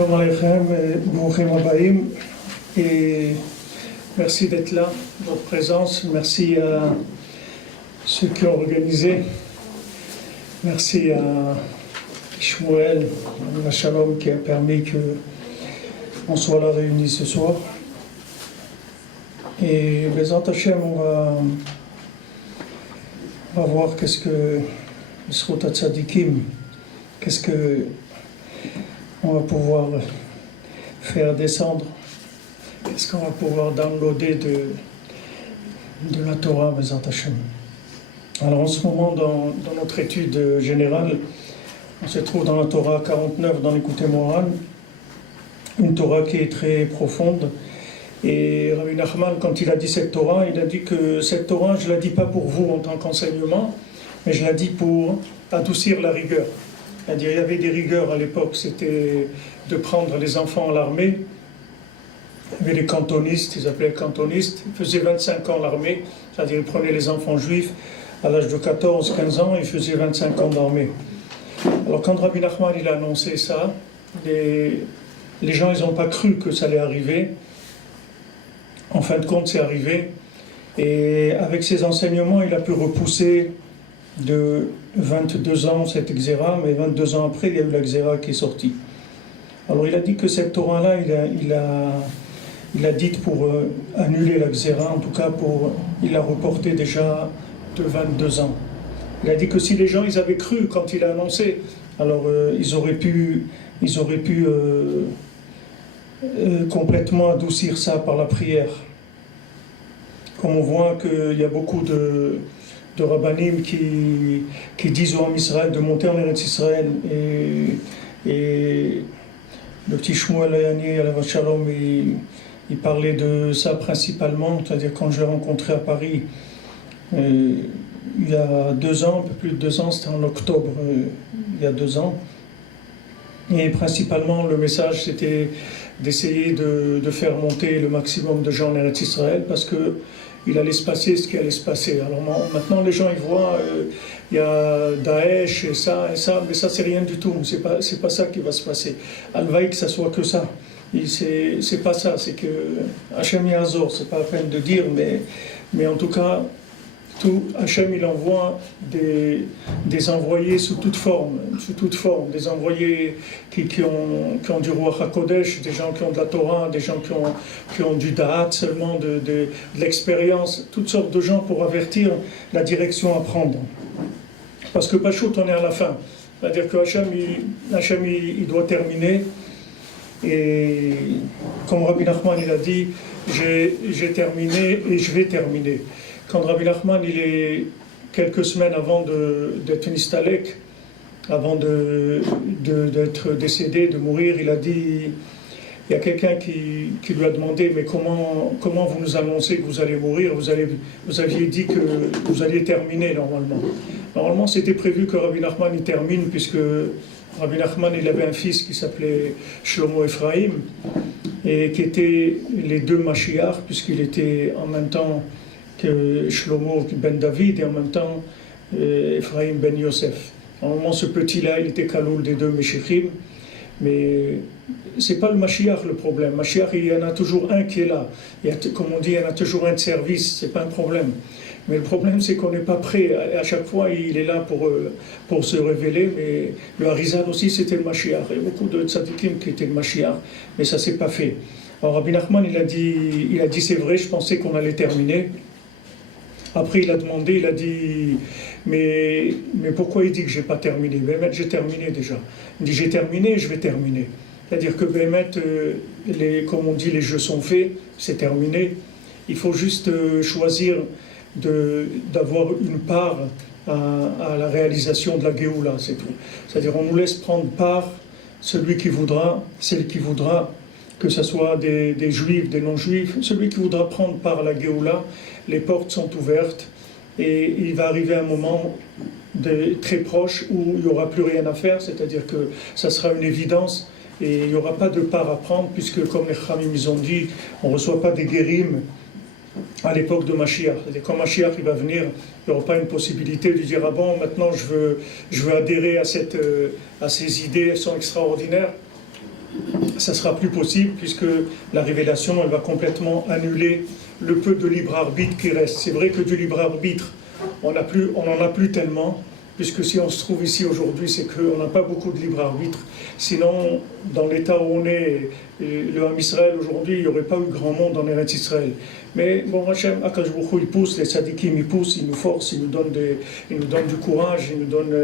Shalom Aleichem, Brouchim Habayim, et merci d'être là, votre présence. Merci à ceux qui ont organisé. Merci à Shmuel, à Shalom, qui a permis qu'on soit là réunis ce soir. Et Bezat Hashem, on va voir qu'est-ce que le Srut HaTzadikim, qu'est-ce que on va pouvoir faire descendre, qu'est-ce qu'on va pouvoir downloader de la Torah, Bezat Hashem. Alors en ce moment, dans notre étude générale, on se trouve dans la Torah 49, dans l'Écoute Moran, une Torah qui est très profonde. Et Rabbi Nachman, quand il a dit cette Torah, il a dit que cette Torah, je ne la dis pas pour vous en tant qu'enseignement, mais je la dis pour adoucir la rigueur. C'est-à-dire, il y avait des rigueurs à l'époque, c'était de prendre les enfants à l'armée. Il y avait les cantonistes, ils appelaient les cantonistes, ils faisaient 25 ans l'armée, c'est-à-dire ils prenaient les enfants juifs à l'âge de 14-15 ans, ils faisaient 25 ans d'armée. Alors quand Rabbi Nachman il a annoncé ça, les gens ils n'ont pas cru que ça allait arriver. En fin de compte, c'est arrivé. Et avec ses enseignements, il a pu repousser de 22 ans cette Xéra, mais 22 ans après, il y a eu la Xéra qui est sortie. Alors il a dit que cette Torah-là, il a dite pour annuler la Xéra, en tout cas il a reporté déjà de 22 ans. Il a dit que si les gens ils avaient cru quand il a annoncé, alors ils auraient pu complètement adoucir ça par la prière. Comme on voit qu'il y a beaucoup de rabbanim qui disent au Ham Israël de monter en Eretz Israël, et le petit Shmuel Ayani, Alav Shalom, il parlait de ça principalement, c'est-à-dire quand je l'ai rencontré à Paris, il y a 2 ans, un peu plus de 2 ans, c'était en octobre, il y a 2 ans, et principalement le message c'était d'essayer de faire monter le maximum de gens en Eretz Israël, parce que il allait se passer ce qui allait se passer. Alors maintenant les gens ils voient, il y a Daesh et ça, mais ça c'est rien du tout, c'est pas ça qui va se passer. Alvaï que ça soit que ça. C'est pas ça, c'est que Hachem Yazor, c'est pas la peine de dire, mais en tout cas, Hachem il envoie des envoyés sous toute forme, des envoyés qui ont du Ruach HaKodesh, des gens qui ont de la Torah, des gens qui ont du Da'at seulement, de l'expérience, toutes sortes de gens pour avertir la direction à prendre. Parce que Pachout, on est à la fin. C'est-à-dire que Hachem il doit terminer. Et comme Rabbi Nachman il a dit, j'ai terminé et je vais terminer. Quand Rabbi Nachman, il est quelques semaines avant d'être Nistalek, avant d'être décédé, de mourir, il a dit, il y a quelqu'un qui lui a demandé, mais comment vous nous annoncez que vous allez mourir, vous aviez dit que vous alliez terminer normalement. Normalement, c'était prévu que Rabbi Nachman il termine, puisque Rabbi Nachman il avait un fils qui s'appelait Shlomo Ephraim, et qui était les 2 Mashiach, puisqu'il était en même temps que Shlomo ben David et en même temps Ephraim ben Yosef. Normalement, ce petit-là, il était Kaloul des 2 Meshichim, mais c'est pas le Mashiach le problème. Mashiach, il y en a toujours un qui est là. Comme on dit, il y en a toujours un de service, c'est pas un problème. Mais le problème, c'est qu'on n'est pas prêt. À chaque fois, il est là pour se révéler, mais le Harizal aussi, c'était le Mashiach. Il y a beaucoup de tzadikim qui étaient le Mashiach, mais ça s'est pas fait. Alors Rabbi Nachman, il a dit c'est vrai, je pensais qu'on allait terminer. Après, il a demandé, il a dit, mais pourquoi il dit que je n'ai pas terminé? Béhémet, j'ai terminé déjà. Il dit, j'ai terminé, je vais terminer. C'est-à-dire que Béhémet, comme on dit, les jeux sont faits, c'est terminé. Il faut juste choisir d'avoir une part à la réalisation de la Géoula, c'est tout. C'est-à-dire, on nous laisse prendre part, celui qui voudra, celle qui voudra, que ce soit des juifs, des non-juifs, celui qui voudra prendre part à la Géoula, les portes sont ouvertes et il va arriver un moment très proche où il n'y aura plus rien à faire, c'est-à-dire que ça sera une évidence et il n'y aura pas de part à prendre, puisque comme les Khamim ils ont dit, on ne reçoit pas des guérims à l'époque de Mashiach. C'est-à-dire quand Mashiach il va venir, il n'y aura pas une possibilité de dire ah bon, maintenant je veux adhérer à ces idées, elles sont extraordinaires. ça sera plus possible puisque la révélation, elle va complètement annuler le peu de libre arbitre qui reste. C'est vrai que du libre arbitre, on n'en a plus tellement, puisque si on se trouve ici aujourd'hui, c'est qu'on n'a pas beaucoup de libre arbitre. Sinon, dans l'état où on est, le Ham Israël aujourd'hui, il n'y aurait pas eu grand monde en Eretz Israël. Mais bon, Hachem, Akadosh Baruch Hu, il pousse, les tzadikim, il pousse, il nous force, il nous donne du courage, il nous donne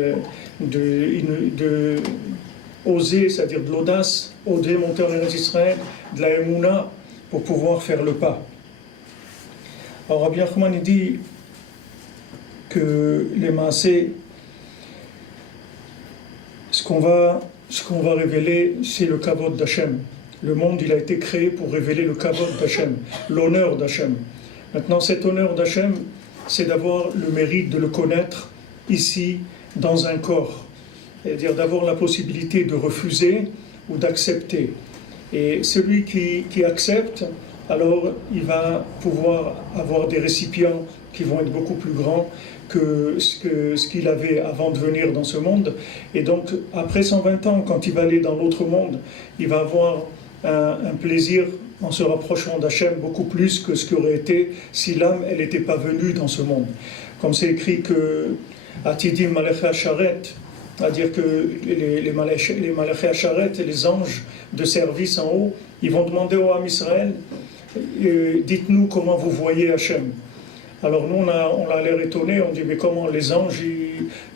de oser, c'est-à-dire de l'audace, oser monter en Eretz Israël, de la Emouna, pour pouvoir faire le pas. Alors Rabbi Nachman, il dit que les maasés, ce qu'on va révéler, c'est le kavod d'Hachem. Le monde, il a été créé pour révéler le kavod d'Hachem, l'honneur d'Hachem. Maintenant, cet honneur d'Hachem, c'est d'avoir le mérite de le connaître ici, dans un corps. C'est-à-dire d'avoir la possibilité de refuser ou d'accepter. Et celui qui accepte, alors il va pouvoir avoir des récipients qui vont être beaucoup plus grands que ce qu'il avait avant de venir dans ce monde. Et donc, après 120 ans, quand il va aller dans l'autre monde, il va avoir un plaisir en se rapprochant d'Hachem beaucoup plus que ce qui aurait été si l'âme, elle n'était pas venue dans ce monde. Comme c'est écrit que Atidim Malachei Asharet, c'est-à-dire que les Malachei Asharet, les anges de service en haut, ils vont demander au Ham Israël, dites-nous comment vous voyez Hachem. Alors nous, on a l'air étonnés, on dit, mais comment les anges,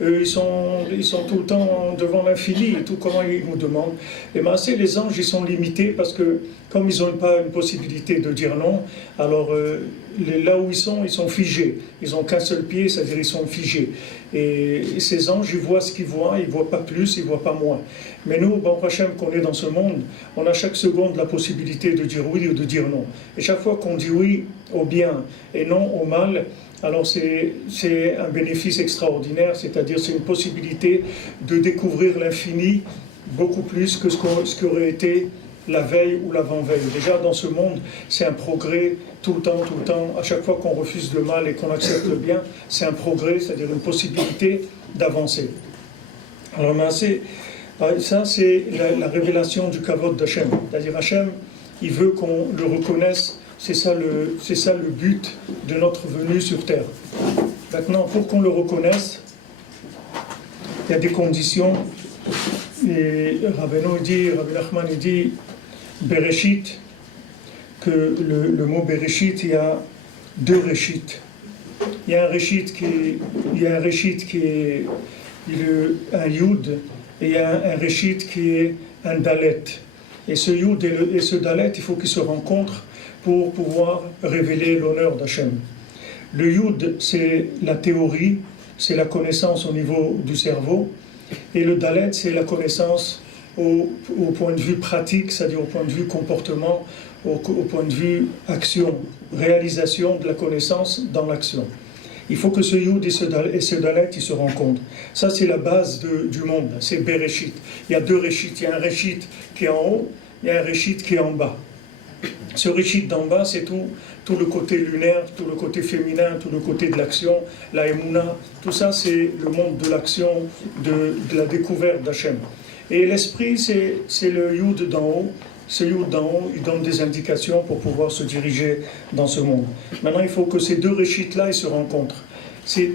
ils sont tout le temps devant l'infini, et tout, comment ils nous demandent. Et bien, les anges, ils sont limités parce que, comme ils n'ont pas une possibilité de dire non, alors là où ils sont figés. Ils n'ont qu'un seul pied, c'est-à-dire ils sont figés. Et ces anges, ils voient ce qu'ils voient, ils ne voient pas plus, ils ne voient pas moins. Mais nous, Baruch Hashem, qu'on est dans ce monde, on a chaque seconde la possibilité de dire oui ou de dire non. Et chaque fois qu'on dit oui au bien et non au mal, alors c'est un bénéfice extraordinaire, c'est-à-dire c'est une possibilité de découvrir l'infini beaucoup plus que ce qui aurait été la veille ou l'avant-veille. Déjà dans ce monde, c'est un progrès tout le temps, à chaque fois qu'on refuse le mal et qu'on accepte le bien, c'est un progrès, c'est-à-dire une possibilité d'avancer. Alors ça c'est la révélation du kavod d'Hachem, c'est-à-dire Hachem, il veut qu'on le reconnaisse, c'est ça le but de notre venue sur terre. Maintenant, pour qu'on le reconnaisse, il y a des conditions. Et Rabbi Nachman dit, Bereshit, que le mot Bereshit, il y a deux Reshit. Il y a un Reshit qui est un Yud, et il y a un Reshit qui est un Dalet. Et ce Yud et ce Dalet, il faut qu'ils se rencontrent pour pouvoir révéler l'honneur d'Hachem. Le Yud, c'est la théorie, c'est la connaissance au niveau du cerveau, et le Dalet, c'est la connaissance au point de vue pratique, c'est-à-dire au point de vue comportement, au point de vue action, réalisation de la connaissance dans l'action. Il faut que ce Yud et ce Dalet, ils se rencontrent. Ça, c'est la base du monde, c'est Bereshit. Il y a deux Reshit, il y a un Reshit qui est en haut, il y a un Reshit qui est en bas. Ce Reshit d'en bas, c'est tout le côté lunaire, tout le côté féminin, tout le côté de l'action, la Emouna, tout ça c'est le monde de l'action, de la découverte d'Hachem. Et l'esprit, c'est le Yud d'en haut. Ce Yud d'en haut, il donne des indications pour pouvoir se diriger dans ce monde. Maintenant, il faut que ces deux Reshit-là, ils se rencontrent.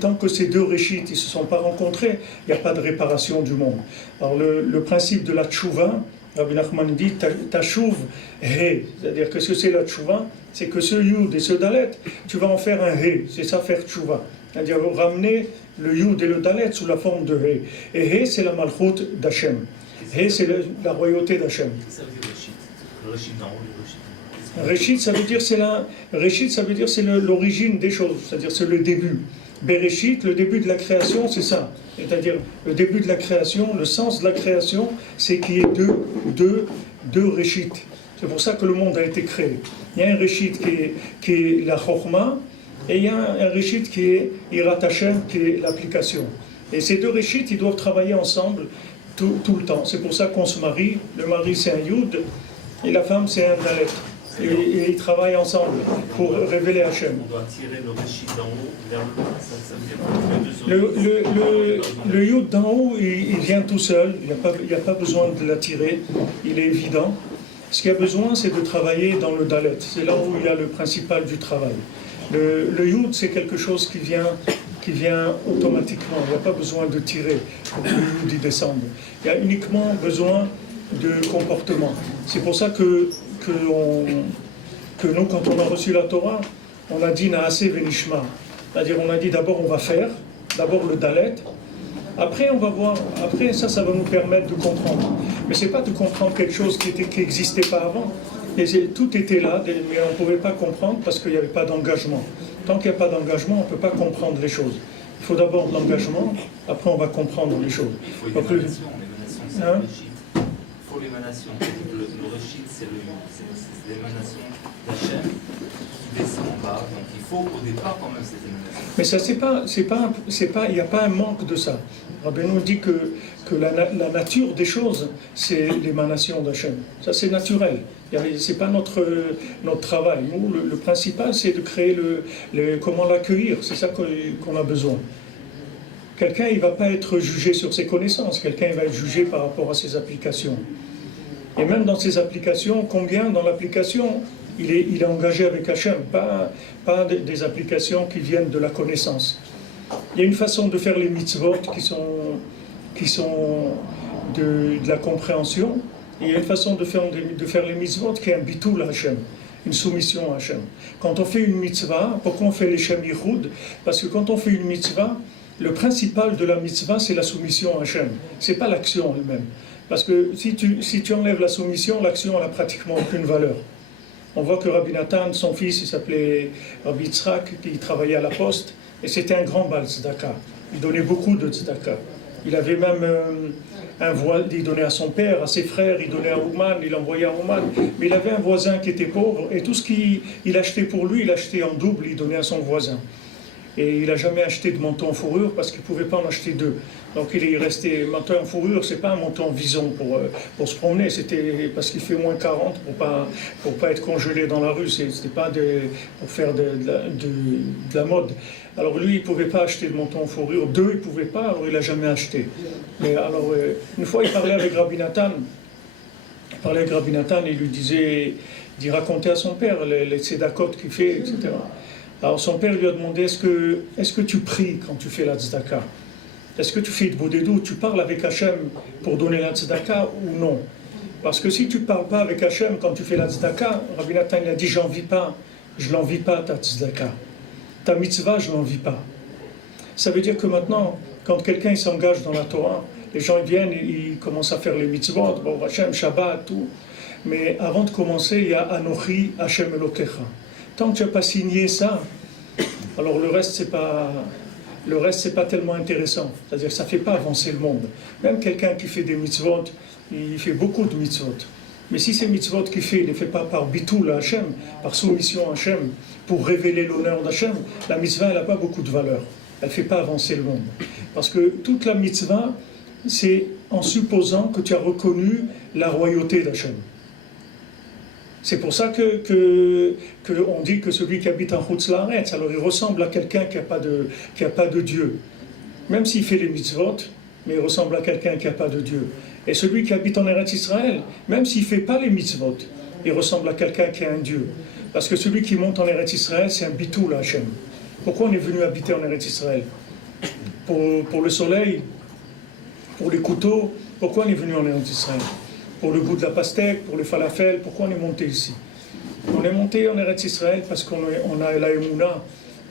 Tant que ces deux Reshit, ils ne se sont pas rencontrés, il n'y a pas de réparation du monde. Alors le principe de la tchouva, Rabbi Nachman dit Tashuv He, c'est-à-dire que ce que c'est la tchouva, c'est que ce Yud et ce Dalet, tu vas en faire un He, c'est ça faire tchouva. C'est-à-dire ramener le Yud et le Dalet sous la forme de He. Et He, c'est la malchut d'Hachem. He, c'est la royauté d'Hachem. Reshit, ça veut dire c'est l'origine des choses, c'est-à-dire c'est le début. Bereshit, le début de la création, c'est ça. C'est-à-dire le début de la création, le sens de la création, c'est qu'il y ait deux Reshit. C'est pour ça que le monde a été créé. Il y a un Reshit qui est la Chokhmah, et il y a un Reshit qui est Yirat Hashem, qui est l'application. Et ces deux Reshit, ils doivent travailler ensemble tout le temps. C'est pour ça qu'on se marie. Le mari, c'est un Yud, et la femme, c'est un Dalet. Et ils travaillent ensemble pour révéler Hachem. On doit tirer le réchit d'en haut vers le bas, ça veut dire Le yud d'en haut, il vient tout seul, il n'y a pas besoin de l'attirer, il est évident. Ce qu'il y a besoin, c'est de travailler dans le dalet. C'est là où il y a le principal du travail. Le yud, c'est quelque chose qui vient automatiquement. Il n'y a pas besoin de tirer pour que le yud y descende. Il y a uniquement besoin de comportement. C'est pour ça que nous, quand on a reçu la Torah, on a dit Naase Venishma. C'est-à-dire, on a dit d'abord on va faire, d'abord le dalet. Après, on va voir, après ça va nous permettre de comprendre. Mais ce n'est pas de comprendre quelque chose qui n'existait pas avant. Tout était là, mais on ne pouvait pas comprendre parce qu'il n'y avait pas d'engagement. Tant qu'il n'y a pas d'engagement, on ne peut pas comprendre les choses. Il faut d'abord de l'engagement, après on va comprendre les choses. Il faut l'émanation, c'est le réchit. Il faut l'émanation. Le réchit, c'est l'émanation d'Hachem qui descend en bas. Donc il faut au départ quand même cette émanation. Mais ça, il n'y a pas un manque de ça. Rabbeinu dit que la nature des choses, c'est l'émanation d'Hachem. Ça, c'est naturel. Ce n'est pas notre travail. Nous, le principal, c'est de créer comment l'accueillir. C'est ça qu'on a besoin. Quelqu'un, il ne va pas être jugé sur ses connaissances. Quelqu'un, il va être jugé par rapport à ses applications. Et même dans ses applications, combien dans l'application il est engagé avec Hachem, pas des applications qui viennent de la connaissance. Il y a une façon de faire les mitzvot qui sont de la compréhension, et il y a une façon de faire les mitzvot qui est un bitul à Hachem, une soumission à Hachem. Quand on fait une mitzvah, pourquoi on fait les Shem Yichud? Parce que quand on fait une mitzvah, le principal de la mitzvah, c'est la soumission à Hachem. Ce n'est pas l'action elle-même. Parce que si tu enlèves la soumission, l'action n'a pratiquement aucune valeur. On voit que Rabbi Nathan, son fils, il s'appelait Rabbi Yitzhak, qui travaillait à la poste, et c'était un grand Baal Tzedaka. Il donnait beaucoup de Tzedaka. Il avait même un voile, il donnait à son père, à ses frères, il donnait à Ouman, il envoyait à Ouman. Mais il avait un voisin qui était pauvre, et tout ce qu'il achetait pour lui, il achetait en double, il donnait à son voisin. Et il n'a jamais acheté de manteau en fourrure parce qu'il ne pouvait pas en acheter deux. Donc il est resté manteau en fourrure, c'est pas un manteau en vison pour se promener, c'était parce qu'il fait moins 40 pour pas être congelé dans la rue, c'était pas pour faire de la mode. Alors lui, il ne pouvait pas acheter de manteau en fourrure, deux, il ne pouvait pas, alors il n'a jamais acheté. Mais alors, une fois, il parlait avec Rabbi Nathan, il lui disait, il racontait à son père les tzedakot qu'il fait, etc. Alors son père lui a demandé, est-ce que tu pries quand tu fais la tzedaka? Est-ce que tu fais de bodedou, tu parles avec Hachem pour donner la tzedaka ou non? Parce que si tu ne parles pas avec Hachem quand tu fais la tzedaka, Rabbi Nathan il a dit, je l'envie pas ta tzedaka. Ta mitzvah, je l'envie pas. Ça veut dire que maintenant, quand quelqu'un s'engage dans la Torah, les gens ils viennent, ils commencent à faire les mitzvot, bon, Hachem, Shabbat, tout. Mais avant de commencer, il y a Anochi Hachem Elokecha. Tant que tu n'as pas signé ça, alors le reste, c'est pas tellement intéressant. C'est-à-dire que ça ne fait pas avancer le monde. Même quelqu'un qui fait des mitzvot, il fait beaucoup de mitzvot. Mais si ces mitzvot qu'il fait, il ne les fait pas par bitul à Hachem, par soumission à Hachem, pour révéler l'honneur d'Hachem, la mitzvah, elle n'a pas beaucoup de valeur. Elle ne fait pas avancer le monde. Parce que toute la mitzvah, c'est en supposant que tu as reconnu la royauté d'Hachem. C'est pour ça qu'on dit que celui qui habite en Chutz La'aretz, alors il ressemble à quelqu'un qui n'a pas de Dieu. Même s'il fait les mitzvot, mais il ressemble à quelqu'un qui n'a pas de Dieu. Et celui qui habite en Eretz Israël, même s'il ne fait pas les mitzvot, il ressemble à quelqu'un qui a un Dieu. Parce que celui qui monte en Eretz Israël, c'est un bitul à Hachem. Pourquoi on est venu habiter en Eretz Israël? Pour le soleil, pour les couteaux, pourquoi on est venu en Eretz Israël? Pour le goût de la pastèque, pour le falafel, pourquoi on est monté ici? On est monté en Eretz Israël parce qu'on a la Emouna.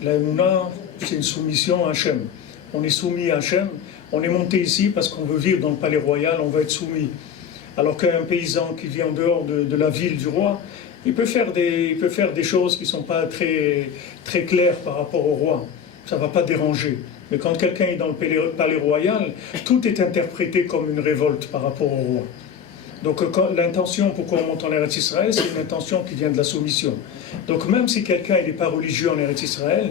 La Emouna, c'est une soumission à Hachem. On est soumis à Hachem. On est monté ici parce qu'on veut vivre dans le palais royal, on va être soumis. Alors qu'un paysan qui vit en dehors de la ville du roi, il peut faire des choses qui ne sont pas très, très claires par rapport au roi. Ça ne va pas déranger. Mais quand quelqu'un est dans le palais royal, tout est interprété comme une révolte par rapport au roi. Donc l'intention, pourquoi on monte en Eretz Israël, c'est une intention qui vient de la soumission. Donc même si quelqu'un n'est pas religieux en Eretz Israël,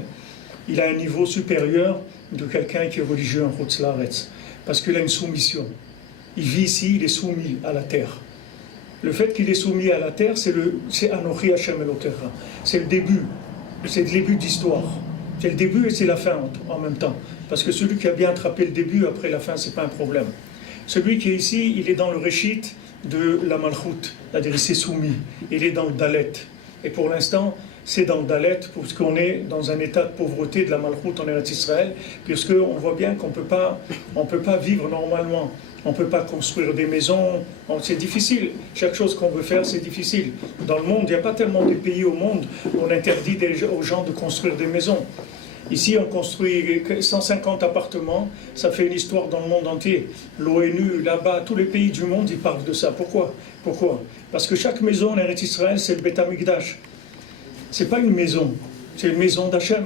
il a un niveau supérieur de quelqu'un qui est religieux en Chutz La'aretz. Parce qu'il a une soumission. Il vit ici, il est soumis à la terre. Le fait qu'il est soumis à la terre, c'est Anochi Hashem Elokecha. C'est le début d'histoire. C'est le début et c'est la fin en même temps. Parce que celui qui a bien attrapé le début, après la fin, c'est pas un problème. Celui qui est ici, il est dans le Réchit de la Malchut, c'est-à-dire il s'est soumis. Il est dans le Dalet. Et pour l'instant, c'est dans le Dalet, puisqu'on est dans un état de pauvreté de la Malchut en Eretz Israël, puisqu'on voit bien qu'on ne peut pas vivre normalement. On ne peut pas construire des maisons, c'est difficile. Chaque chose qu'on veut faire, c'est difficile. Dans le monde, il n'y a pas tellement de pays au monde où on interdit aux gens de construire des maisons. Ici, on construit 150 appartements, ça fait une histoire dans le monde entier. L'ONU, là-bas, tous les pays du monde, ils parlent de ça. Pourquoi? Parce que chaque maison en Eretz Israël, c'est le Beth Amikdash. C'est pas une maison, c'est une maison d'Hachem.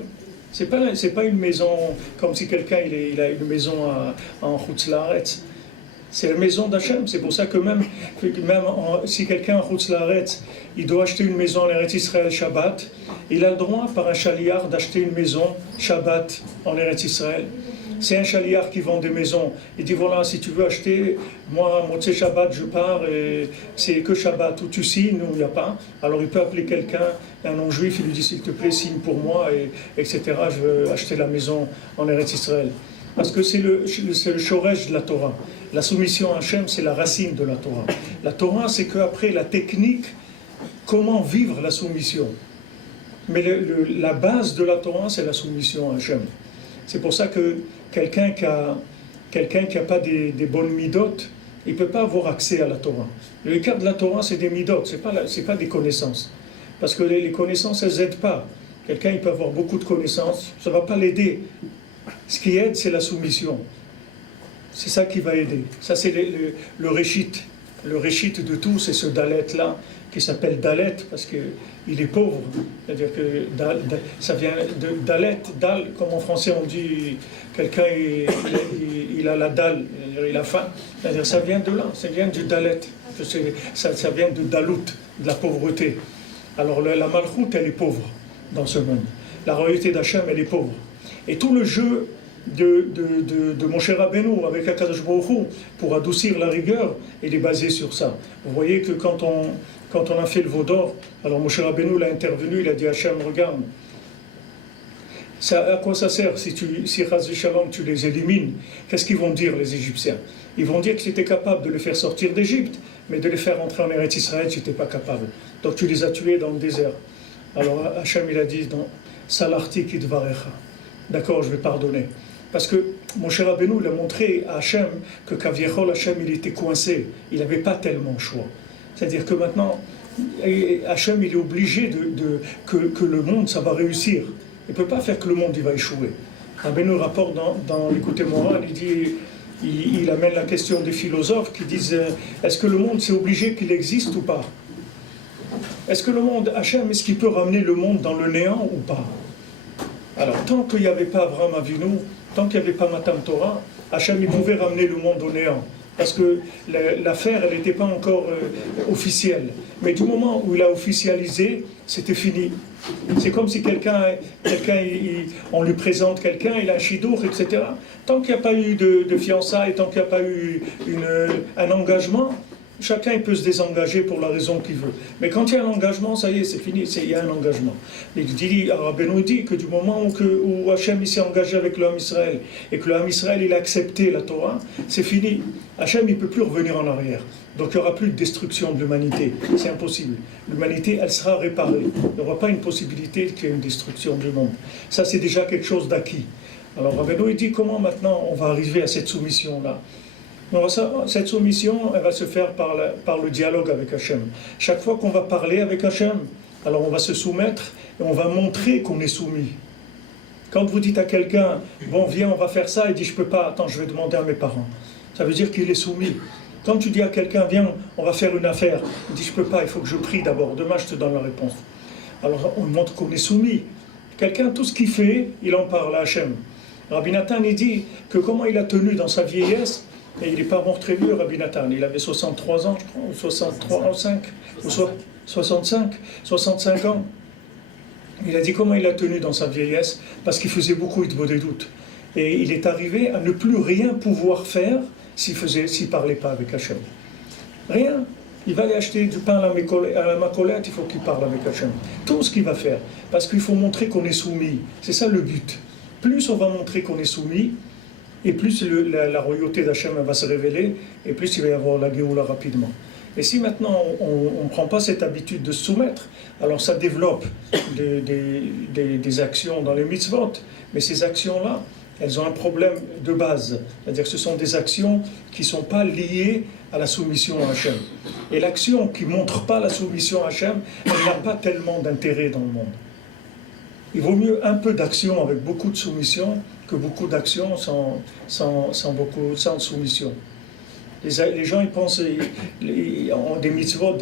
C'est pas une maison comme si quelqu'un il a une maison en Chutz La'aretz. C'est la maison d'Hachem. C'est pour ça que même si quelqu'un en Chutz La'aretz, il doit acheter une maison en Eretz Israël Shabbat, il a le droit par un chaliar d'acheter une maison Shabbat en Eretz Israël. C'est un chaliar qui vend des maisons. Il dit voilà, si tu veux acheter, moi, Motzei Shabbat, je pars et c'est que Shabbat où tu signes, nous, il n'y a pas. Alors il peut appeler quelqu'un, un non-juif, il lui dit s'il te plaît, signe pour moi, etc. Je veux acheter la maison en Eretz Israël. Parce que c'est le shoresh de la Torah. La soumission à Hachem, c'est la racine de la Torah. La Torah, c'est qu'après la technique, comment vivre la soumission. Mais la base de la Torah, c'est la soumission à Hachem. C'est pour ça que quelqu'un qui a pas des bonnes midotes, il ne peut pas avoir accès à la Torah. Le cas de la Torah, c'est des midotes, c'est pas des connaissances. Parce que les connaissances, elles n'aident pas. Quelqu'un, il peut avoir beaucoup de connaissances, ça ne va pas l'aider. Ce qui aide, c'est la soumission. C'est ça qui va aider. Ça, c'est le réchit. Le réchit de tout, c'est ce dalet-là, qui s'appelle dalet, parce qu'il est pauvre. C'est-à-dire que ça vient de dalet, dal, comme en français on dit, quelqu'un, il a la dalle, il a faim. C'est-à-dire ça vient de là, ça vient du dalet. Ça vient de dalut, de la pauvreté. Alors la malchoute, elle est pauvre dans ce monde. La royauté d'Hachem, elle est pauvre. Et tout le jeu de Moshe Rabbeinu avec Akadosh Baruch Hu pour adoucir la rigueur, il est basé sur ça. Vous voyez que quand on a fait le veau d'or, alors Moshe Rabbeinu l'a intervenu, il a dit Hachem, regarde, à quoi ça sert si Chaz v'Shalom tu les élimines? Qu'est-ce qu'ils vont dire les Égyptiens? Ils vont dire que tu étais capable de les faire sortir d'Égypte, mais de les faire entrer en Eretz Israël, tu n'étais pas capable. Donc tu les as tués dans le désert. Alors Hachem il a dit dans Salarti Kidvarecha. D'accord, je vais pardonner. Parce que Moshe Rabbeinu, il a montré à Hachem que Kaviechol Hachem, il était coincé. Il n'avait pas tellement le choix. C'est-à-dire que maintenant, Hachem, il est obligé que le monde, ça va réussir. Il ne peut pas faire que le monde, il va échouer. Rabbeinu rapporte dans l'écoute morale, il amène la question des philosophes qui disent est-ce que le monde, c'est obligé qu'il existe ou pas? Est-ce que le monde, Hachem, est-ce qu'il peut ramener le monde dans le néant ou pas? Alors, tant qu'il n'y avait pas Abraham Avinu, tant qu'il n'y avait pas Matan Torah, Hachem, il pouvait ramener le monde au néant. Parce que l'affaire, elle n'était pas encore officielle. Mais du moment où il a officialisé, c'était fini. C'est comme si on lui présente quelqu'un, il a un chidour, etc. Tant qu'il n'y a pas eu de fiançailles, tant qu'il n'y a pas eu un engagement, chacun il peut se désengager pour la raison qu'il veut. Mais quand il y a un engagement, ça y est, c'est fini, il y a un engagement. Rabbeinu dit que du moment où Hachem s'est engagé avec le Ham Israël, et que le Ham Israël il a accepté la Torah, c'est fini. Hachem il ne peut plus revenir en arrière. Donc il n'y aura plus de destruction de l'humanité. C'est impossible. L'humanité, elle sera réparée. Il n'y aura pas une possibilité qu'il y ait une destruction du monde. Ça, c'est déjà quelque chose d'acquis. Alors Rabbeinu il dit comment maintenant on va arriver à cette soumission-là. Donc, cette soumission, elle va se faire par le dialogue avec Hachem. Chaque fois qu'on va parler avec Hachem, alors on va se soumettre et on va montrer qu'on est soumis. Quand vous dites à quelqu'un, bon viens on va faire ça, il dit je peux pas, attends je vais demander à mes parents. Ça veut dire qu'il est soumis. Quand tu dis à quelqu'un, viens on va faire une affaire, il dit je peux pas, il faut que je prie d'abord, demain je te donne la réponse. Alors on montre qu'on est soumis. Quelqu'un, tout ce qu'il fait, il en parle à Hachem. Rabbi Nathan, il dit que comment il a tenu dans sa vieillesse. Et il n'est pas mort très vieux, Rabbi Nathan. Il avait 63 ans, je crois, ou 65 ans. Il a dit comment il a tenu dans sa vieillesse, parce qu'il faisait beaucoup de doutes. Et il est arrivé à ne plus rien pouvoir faire s'il parlait pas avec Hachem. Rien. Il va aller acheter du pain à la macolette, il faut qu'il parle avec Hachem. Tout ce qu'il va faire. Parce qu'il faut montrer qu'on est soumis. C'est ça le but. Plus on va montrer qu'on est soumis, et plus la royauté d'Hachem va se révéler, et plus il va y avoir la Géoula rapidement. Et si maintenant on ne prend pas cette habitude de se soumettre, alors ça développe des actions dans les mitzvot, mais ces actions-là, elles ont un problème de base. C'est-à-dire que ce sont des actions qui ne sont pas liées à la soumission à Hachem. Et l'action qui ne montre pas la soumission à Hachem, elle n'a pas tellement d'intérêt dans le monde. Il vaut mieux un peu d'action avec beaucoup de soumission que beaucoup d'actions sans soumission. Les gens, ils pensent des mitzvot,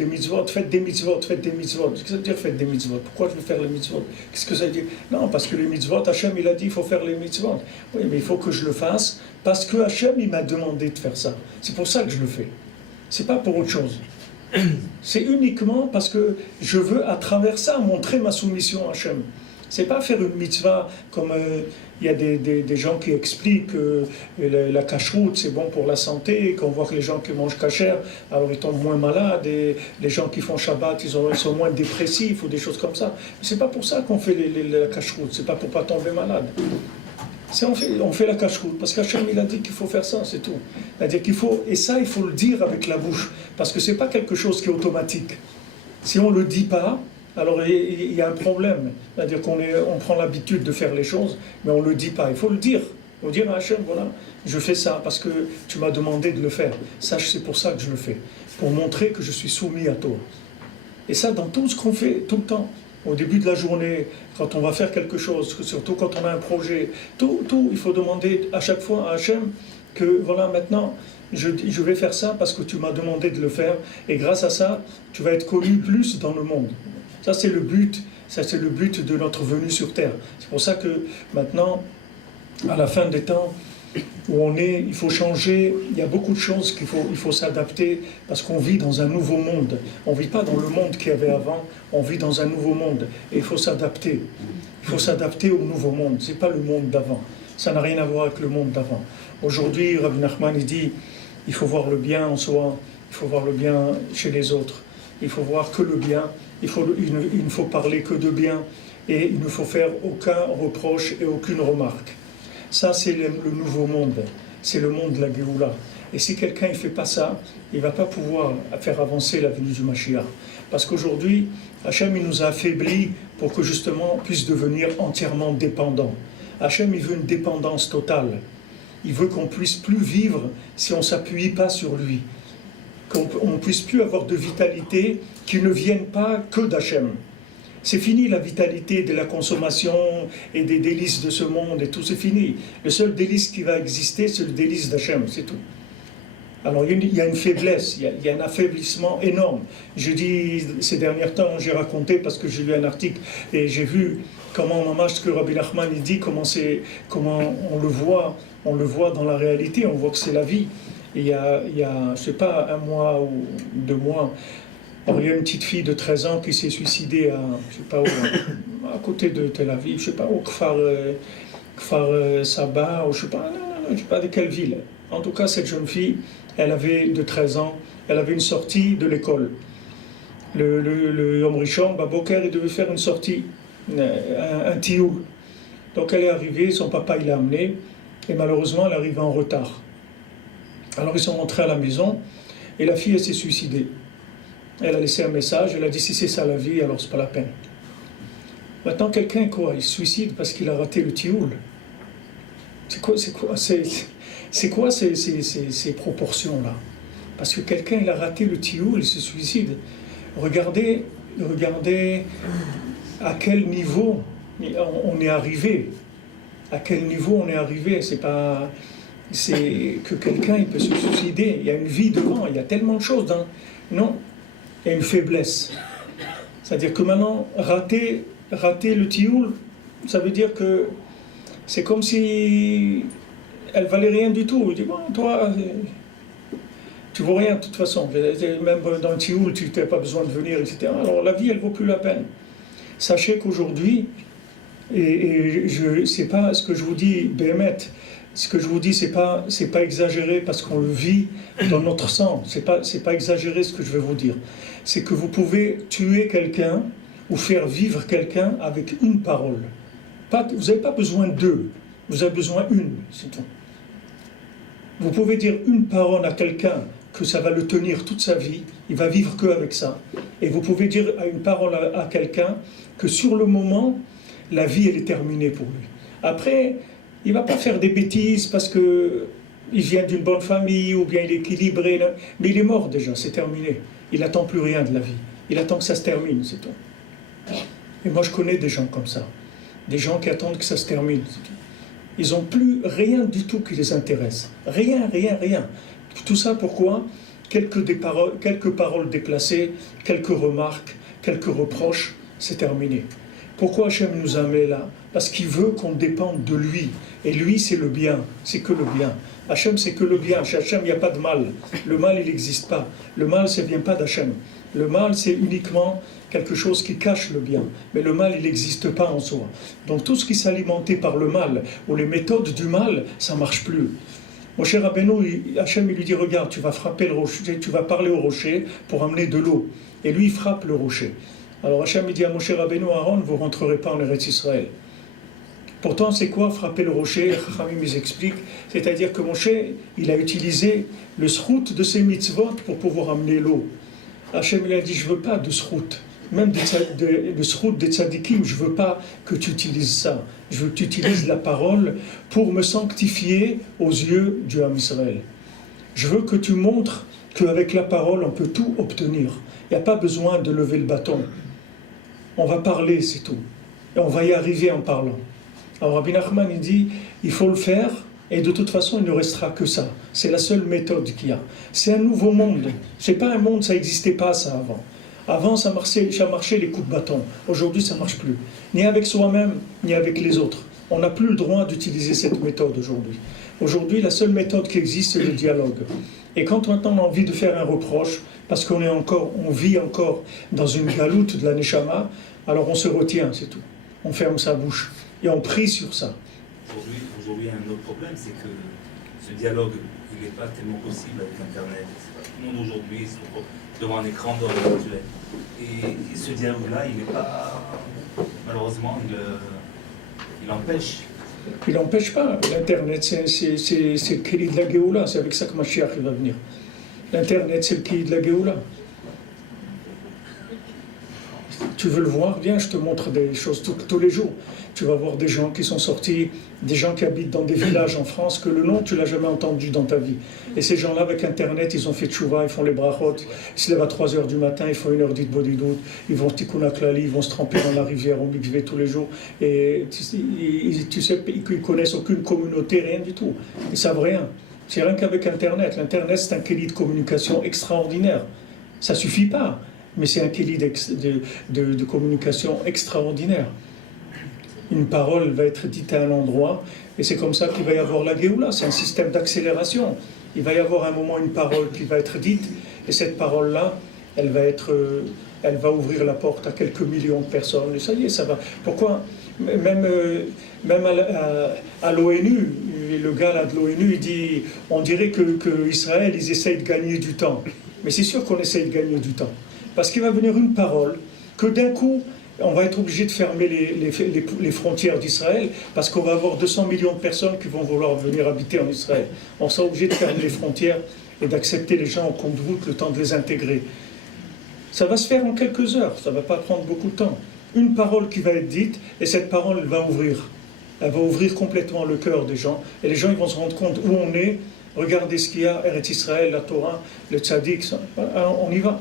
faites des mitzvot. Qu'est-ce que ça veut dire faites des mitzvot? Pourquoi je veux faire les mitzvot? Qu'est-ce que ça veut dire? Non, parce que les mitzvot, Hachem, il a dit, il faut faire les mitzvot. Oui, mais il faut que je le fasse parce que Hachem, il m'a demandé de faire ça. C'est pour ça que je le fais. C'est pas pour autre chose. C'est uniquement parce que je veux, à travers ça, montrer ma soumission à Hachem. C'est pas faire une mitzvah comme il y a des gens qui expliquent que la cacheroute c'est bon pour la santé, qu'on voit que les gens qui mangent cachère, alors ils tombent moins malades, et les gens qui font Shabbat, ils sont moins dépressifs ou des choses comme ça. Mais c'est pas pour ça qu'on fait la cacheroute, c'est pas pour pas tomber malade. On fait la cacheroute parce qu'Hachem il a dit qu'il faut faire ça, c'est tout. C'est-à-dire qu'il faut, et ça il faut le dire avec la bouche, parce que c'est pas quelque chose qui est automatique. Si on le dit pas, alors il y a un problème, c'est-à-dire qu'on prend l'habitude de faire les choses, mais on ne le dit pas. Il faut le dire. Il faut dire à Hachem, voilà, je fais ça parce que tu m'as demandé de le faire. Sache, c'est pour ça que je le fais, pour montrer que je suis soumis à toi. Et ça, dans tout ce qu'on fait, tout le temps, au début de la journée, quand on va faire quelque chose, surtout quand on a un projet, tout, il faut demander à chaque fois à Hachem que, voilà, maintenant, je vais faire ça parce que tu m'as demandé de le faire, et grâce à ça, tu vas être connu plus dans le monde. Ça c'est le but de notre venue sur Terre. C'est pour ça que maintenant, à la fin des temps, où on est, il faut changer, il y a beaucoup de choses il faut s'adapter, parce qu'on vit dans un nouveau monde. On ne vit pas dans le monde qu'il y avait avant, on vit dans un nouveau monde. Et il faut s'adapter. Il faut s'adapter au nouveau monde, ce n'est pas le monde d'avant. Ça n'a rien à voir avec le monde d'avant. Aujourd'hui, Rabbi Nachman il dit, il faut voir le bien en soi, il faut voir le bien chez les autres. Il faut voir que le bien, il ne faut parler que de bien, et il ne faut faire aucun reproche et aucune remarque. Ça, c'est le nouveau monde, c'est le monde de la Géoula. Et si quelqu'un ne fait pas ça, il ne va pas pouvoir faire avancer la venue du Mashiach. Parce qu'aujourd'hui, Hachem il nous a affaiblis pour que justement on puisse devenir entièrement dépendant. Hachem il veut une dépendance totale. Il veut qu'on ne puisse plus vivre si on ne s'appuie pas sur lui. Qu'on ne puisse plus avoir de vitalité qui ne vienne pas que d'Hachem. C'est fini la vitalité de la consommation et des délices de ce monde et tout, c'est fini. Le seul délice qui va exister, c'est le délice d'Hachem, c'est tout. Alors il y a une faiblesse, il y a un affaiblissement énorme. Je dis, ces derniers temps, j'ai raconté parce que j'ai lu un article et j'ai vu comment ce que Rabbi Nachman il dit, comment on le voit dans la réalité, on voit que c'est la vie. Et il y a, je ne sais pas, 1 mois ou 2 mois, alors il y a une petite fille de 13 ans qui s'est suicidée à, je sais pas où, à côté de Tel Aviv, je ne sais pas, au Kfar Saba, ou je ne sais pas de quelle ville. En tout cas, cette jeune fille, elle avait de 13 ans, elle avait une sortie de l'école. Le Yom Rishon, Baboker, il devait faire une sortie, un tioul. Donc elle est arrivée, son papa il l'a amenée, et malheureusement elle arrivait en retard. Alors ils sont rentrés à la maison, et la fille elle s'est suicidée. Elle a laissé un message, elle a dit si c'est ça la vie, alors c'est pas la peine. Maintenant quelqu'un quoi, il se suicide parce qu'il a raté le tioul. C'est quoi ces proportions-là? Parce que quelqu'un il a raté le tioul, il se suicide. Regardez à quel niveau on est arrivé. À quel niveau on est arrivé. C'est que quelqu'un il peut se suicider. Il y a une vie devant, il y a tellement de choses. Non, il y a une faiblesse. C'est-à-dire que maintenant, rater le tioul, ça veut dire que c'est comme si elle valait rien du tout. Il dit, bon, toi, tu vaux rien de toute façon. Même dans le tioul, tu n'as pas besoin de venir, etc. Alors la vie, elle ne vaut plus la peine. Sachez qu'aujourd'hui, et je sais pas ce que je vous dis, Béhémet, Ce que je vous dis, c'est pas exagéré parce qu'on le vit dans notre sang. C'est pas exagéré ce que je vais vous dire. C'est que vous pouvez tuer quelqu'un ou faire vivre quelqu'un avec une parole. Vous n'avez pas besoin de deux, vous avez besoin d'une, c'est tout. Vous pouvez dire une parole à quelqu'un que ça va le tenir toute sa vie, il va vivre que avec ça. Et vous pouvez dire une parole à quelqu'un que sur le moment, la vie elle est terminée pour lui. Après, il ne va pas faire des bêtises parce qu'il vient d'une bonne famille ou bien il est équilibré, mais il est mort déjà, c'est terminé. Il n'attend plus rien de la vie. Il attend que ça se termine, c'est tout. Et moi je connais des gens comme ça. Des gens qui attendent que ça se termine, c'est tout. Ils n'ont plus rien du tout qui les intéresse. Rien. Tout ça pourquoi? Quelques paroles déplacées, quelques remarques, quelques reproches, c'est terminé. Pourquoi Hachem nous a mis là? Parce qu'il veut qu'on dépende de lui. Et lui, c'est le bien, c'est que le bien. Hachem, c'est que le bien. Chez Hachem, il n'y a pas de mal. Le mal, il n'existe pas. Le mal, ça ne vient pas d'Hachem. Le mal, c'est uniquement quelque chose qui cache le bien. Mais le mal, il n'existe pas en soi. Donc tout ce qui s'alimentait par le mal, ou les méthodes du mal, ça ne marche plus. Mon cher Rabbeinu, Hachem, il lui dit, regarde, tu vas frapper le rocher, tu vas parler au rocher pour amener de l'eau. Et lui, il frappe le rocher. Alors Hachem, il dit à Moshe Rabbeinu, Aaron, vous ne rentrerez pas en Eretz Israël. Pourtant, c'est quoi frapper le rocher? Chachamim ils expliquent. C'est-à-dire que Moshe, il a utilisé le srout de ses mitzvot pour pouvoir amener l'eau. Hachem, il a dit, je ne veux pas de srout. Même le srout des tzadikim, je ne veux pas que tu utilises ça. Je veux que tu utilises la parole pour me sanctifier aux yeux du Ham Israël. Je veux que tu montres qu'avec la parole, on peut tout obtenir. Il n'y a pas besoin de lever le bâton. On va parler, c'est tout. Et on va y arriver en parlant. Alors Rabbi Nachman, il dit, il faut le faire, et de toute façon, il ne restera que ça. C'est la seule méthode qu'il y a. C'est un nouveau monde. C'est pas un monde, ça n'existait pas ça avant. Avant, ça marchait les coups de bâton. Aujourd'hui, ça ne marche plus. Ni avec soi-même, ni avec les autres. On n'a plus le droit d'utiliser cette méthode aujourd'hui. Aujourd'hui, la seule méthode qui existe, c'est le dialogue. Et quand maintenant on a envie de faire un reproche, parce qu'on vit encore dans une galoute de la Neshama, alors on se retient, c'est tout. On ferme sa bouche. Et on prie sur ça. Aujourd'hui, un autre problème, c'est que ce dialogue, il n'est pas tellement possible avec Internet. Tout le monde aujourd'hui se retrouve devant un écran d'or virtuel. Et ce dialogue-là, il n'est pas... Malheureusement, il empêche. Il n'empêche pas. L'Internet, c'est le keli de la Géoula. C'est avec ça que Mashiach va venir. L'Internet, c'est le keli de la Géoula. Tu veux le voir? Viens, je te montre des choses tous les jours. Tu vas voir des gens qui sont sortis, des gens qui habitent dans des villages en France, que le nom, tu ne l'as jamais entendu dans ta vie. Et ces gens-là, avec Internet, ils ont fait tchouva, ils font les brachot, ils se lèvent à 3h du matin, ils font 1 heure d'Itbodidut, ils vont tikkun haklali, ils vont se tremper dans la rivière au mikvé tous les jours. Et tu sais qu'ils connaissent aucune communauté, rien du tout. Ils savent rien. C'est rien qu'avec Internet. L'Internet, c'est un kéli de communication extraordinaire. Ça ne suffit pas, mais c'est un kéli de communication extraordinaire. Une parole va être dite à un endroit, et c'est comme ça qu'il va y avoir la Géoula, c'est un système d'accélération. Il va y avoir un moment une parole qui va être dite, et cette parole-là, elle va ouvrir la porte à quelques millions de personnes, et ça y est, ça va. Pourquoi? Même à l'ONU, le gars là de l'ONU, il dit, on dirait que Israël, ils essayent de gagner du temps. Mais c'est sûr qu'on essaye de gagner du temps. Parce qu'il va venir une parole, que d'un coup, on va être obligé de fermer les frontières d'Israël parce qu'on va avoir 200 millions de personnes qui vont vouloir venir habiter en Israël. On sera obligé de fermer les frontières et d'accepter les gens en compte-gouttes le temps de les intégrer. Ça va se faire en quelques heures, ça ne va pas prendre beaucoup de temps. Une parole qui va être dite et cette parole elle va ouvrir. Elle va ouvrir complètement le cœur des gens et les gens ils vont se rendre compte où on est. Regardez ce qu'il y a, Eretz Israël, la Torah, le Tzadik, on y va.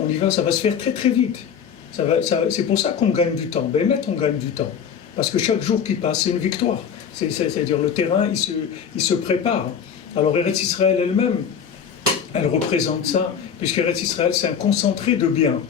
On y va, ça va se faire très très vite. C'est pour ça qu'on gagne du temps. Ben, on gagne du temps. Parce que chaque jour qui passe, c'est une victoire. C'est-à-dire le terrain, il se prépare. Alors Eretz Israël elle-même, elle représente ça, puisqu'Eretz Israël, c'est un concentré de bien.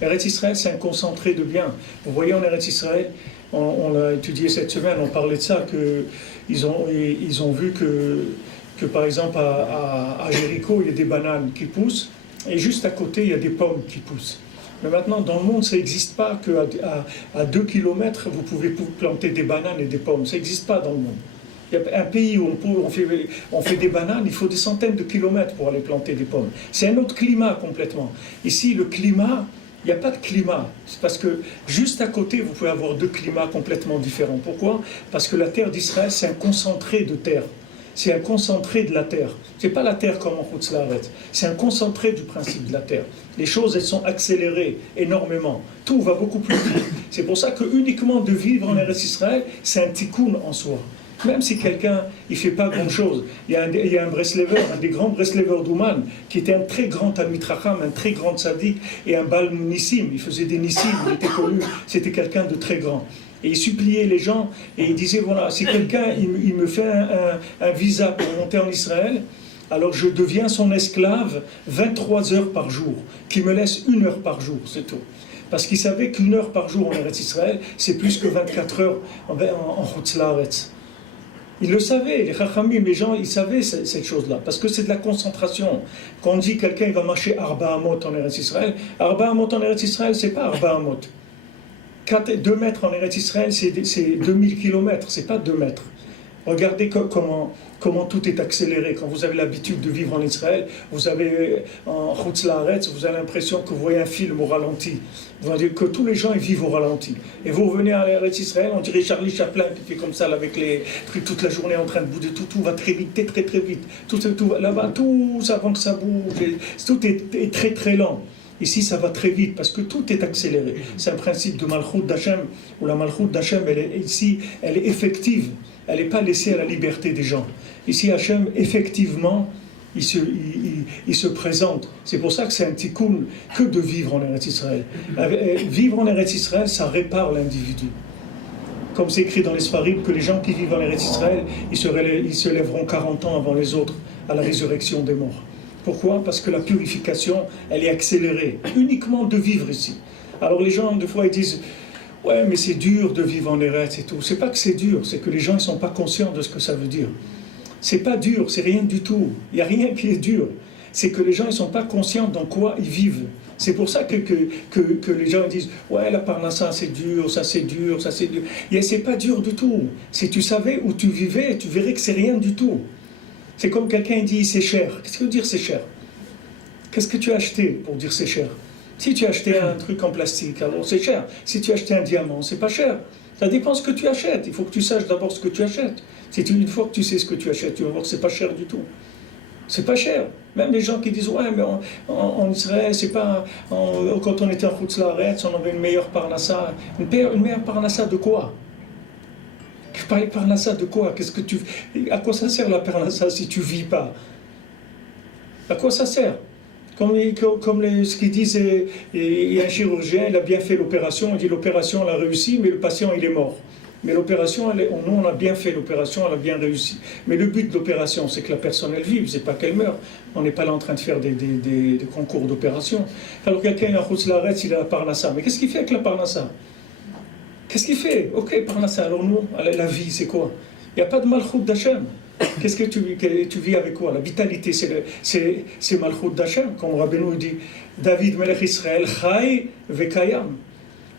Eretz Israël, c'est un concentré de bien. Vous voyez, en Eretz Israël, on l'a étudié cette semaine, on parlait de ça, qu'ils ont vu que par exemple, à Jéricho, il y a des bananes qui poussent, et juste à côté, il y a des pommes qui poussent. Mais maintenant, dans le monde, ça n'existe pas qu'à 2 km, vous pouvez planter des bananes et des pommes. Ça n'existe pas dans le monde. Il Il y a un pays où on fait des bananes, il faut des centaines de kilomètres pour aller planter des pommes. C'est un autre climat complètement. Ici, le climat, il n'y a pas de climat. C'est parce que juste à côté, vous pouvez avoir deux climats complètement différents. Pourquoi? Parce que la terre d'Israël, c'est un concentré de terre. C'est un concentré de la terre. Ce n'est pas la terre comme en Chutz La'aretz. C'est un concentré du principe de la terre. Les choses, elles sont accélérées énormément. Tout va beaucoup plus vite. C'est pour ça que uniquement de vivre en Eretz Israël, c'est un tikkun en soi. Même si quelqu'un il ne fait pas grand-chose. Il y a un Breslever, un des grands Breslevers d'Ouman, qui était un très grand Talmid Chacham, un très grand tzaddik et un Bal Nissim. Il faisait des Nissim, il était connu, c'était quelqu'un de très grand. Et il suppliait les gens et il disait, voilà, si quelqu'un il me fait un visa pour monter en Israël, alors je deviens son esclave 23 heures par jour, qui me laisse 1 heure par jour, c'est tout. Parce qu'il savait qu'1 heure par jour en Eretz Israël, c'est plus que 24 heures en Chutz La'aretz. Ils le savaient, les Chachamim, les gens, ils savaient cette chose-là, parce que c'est de la concentration. Quand on dit quelqu'un il va marcher Arba Amot en Eretz Israël, Arba Amot en Eretz Israël, c'est pas Arba Amot. 2 mètres en Eretz Israël, c'est 2000 kilomètres, c'est pas 2 mètres. Regardez comment tout est accéléré. Quand vous avez l'habitude de vivre en Israël, vous avez en Chutz La'aretz, vous avez l'impression que vous voyez un film au ralenti. Vous allez dire que tous les gens ils vivent au ralenti. Et vous revenez à Eretz Israël, on dirait Charlie Chaplin qui fait comme ça là, avec les trucs toute la journée en train de bouger. Tout va très vite, très vite. Tout là-bas, tout avant que ça bouge. Tout est très très lent. Ici, ça va très vite parce que tout est accéléré. C'est un principe de Malchut d'Hachem, où la Malchut d'Hachem, ici, elle est effective. Elle n'est pas laissée à la liberté des gens. Ici, Hachem, effectivement, il se présente. C'est pour ça que c'est un tikkun que de vivre en Eretz Israël. Vivre en Eretz Israël, ça répare l'individu. Comme c'est écrit dans les Sfarim, que les gens qui vivent en Eretz Israël, ils se lèveront 40 ans avant les autres à la résurrection des morts. Pourquoi? Parce que la purification, elle est accélérée, uniquement de vivre ici. Alors les gens, des fois, ils disent « Ouais, mais c'est dur de vivre en Eretz et tout. » C'est pas que c'est dur, c'est que les gens ne sont pas conscients de ce que ça veut dire. C'est pas dur, c'est rien du tout. Il n'y a rien qui est dur. C'est que les gens ne sont pas conscients dans quoi ils vivent. C'est pour ça que les gens disent « Ouais, la parnassa, c'est dur, ça c'est dur, ça c'est dur. » Et c'est pas dur du tout. Si tu savais où tu vivais, tu verrais que c'est rien du tout. C'est comme quelqu'un dit c'est cher. Qu'est-ce que veut dire c'est cher? Qu'est-ce que tu as acheté pour dire c'est cher? Si tu as acheté un truc en plastique, alors c'est cher. Si tu as acheté un diamant, c'est pas cher. Ça dépend ce que tu achètes. Il faut que tu saches d'abord ce que tu achètes. Une fois que tu sais ce que tu achètes, tu vas voir que c'est pas cher du tout. C'est pas cher. Même les gens qui disent ouais, mais en Israël, c'est pas. Quand on était en Chutz La'aretz, on avait une meilleure parnassa. Une meilleure parnassa de quoi? Parnassa de quoi? À quoi ça sert la parnassa si tu vis pas? À quoi ça sert? Comme ce qu'ils disent, il y a un chirurgien, il a bien fait l'opération, il dit l'opération elle a réussi, mais le patient il est mort. Mais l'opération, nous on a bien fait l'opération, elle a bien réussi. Mais le but de l'opération, c'est que la personne elle vive, c'est pas qu'elle meure. On n'est pas là en train de faire des concours d'opération. Alors quelqu'un il a Chutz La'aretz, il a la parnassa. Mais qu'est-ce qu'il fait avec la parnassa? Qu'est-ce qu'il fait? Ok, parnassa. Alors nous, la vie, c'est quoi? Il n'y a pas de malchut d'Hachem. Qu'est-ce que tu vis avec quoi? La vitalité, c'est malchut d'Hachem. Comme Rabbeinu dit, David Melech Israël, Chai vekayam.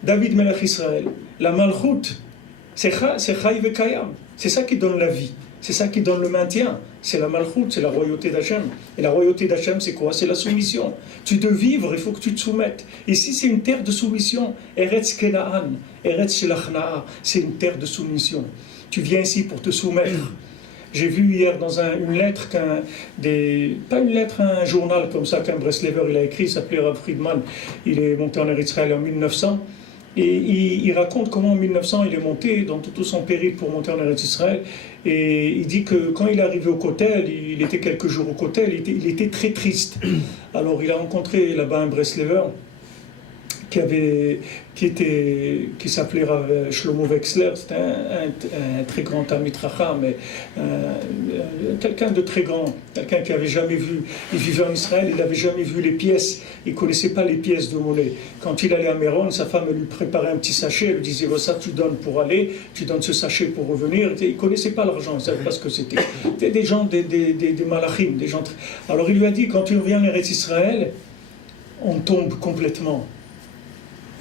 David Melech Israël, la malchut, c'est Chai vekayam. C'est ça qui donne la vie. C'est ça qui donne le maintien. C'est la malchut, c'est la royauté d'Hachem. Et la royauté d'Hachem, c'est quoi? C'est la soumission. Tu dois vivre, il faut que tu te soumettes. Ici, c'est une terre de soumission. Eretz Kenaan, Eretz Shelachna'a, c'est une terre de soumission. Tu viens ici pour te soumettre. J'ai vu hier dans une lettre pas une lettre, un journal comme ça qu'un Breslever il a écrit, il s'appelait Rav Friedman. Il est monté en Eretz Israël en 1900. Et il raconte comment en 1900 il est monté dans tout son périple pour monter en Eretz Israël. Et il dit que quand il est arrivé au Kotel, il était quelques jours au Kotel, il était très triste. Alors il a rencontré là-bas un Breslever qui s'appelait Rav Shlomo Wexler. C'était un très grand Talmid Chacham, mais quelqu'un de très grand, quelqu'un qui n'avait jamais vu. Il vivait en Israël, il n'avait jamais vu les pièces, il ne connaissait pas les pièces de monnaie. Quand il allait à Méron, sa femme lui préparait un petit sachet, elle lui disait oh, ça tu donnes pour aller, tu donnes ce sachet pour revenir. Il ne connaissait pas l'argent, il ne savait pas ce que c'était. C'était des gens, des malachim, des gens. Alors il lui a dit quand tu reviens en Eretz Israël, on tombe complètement.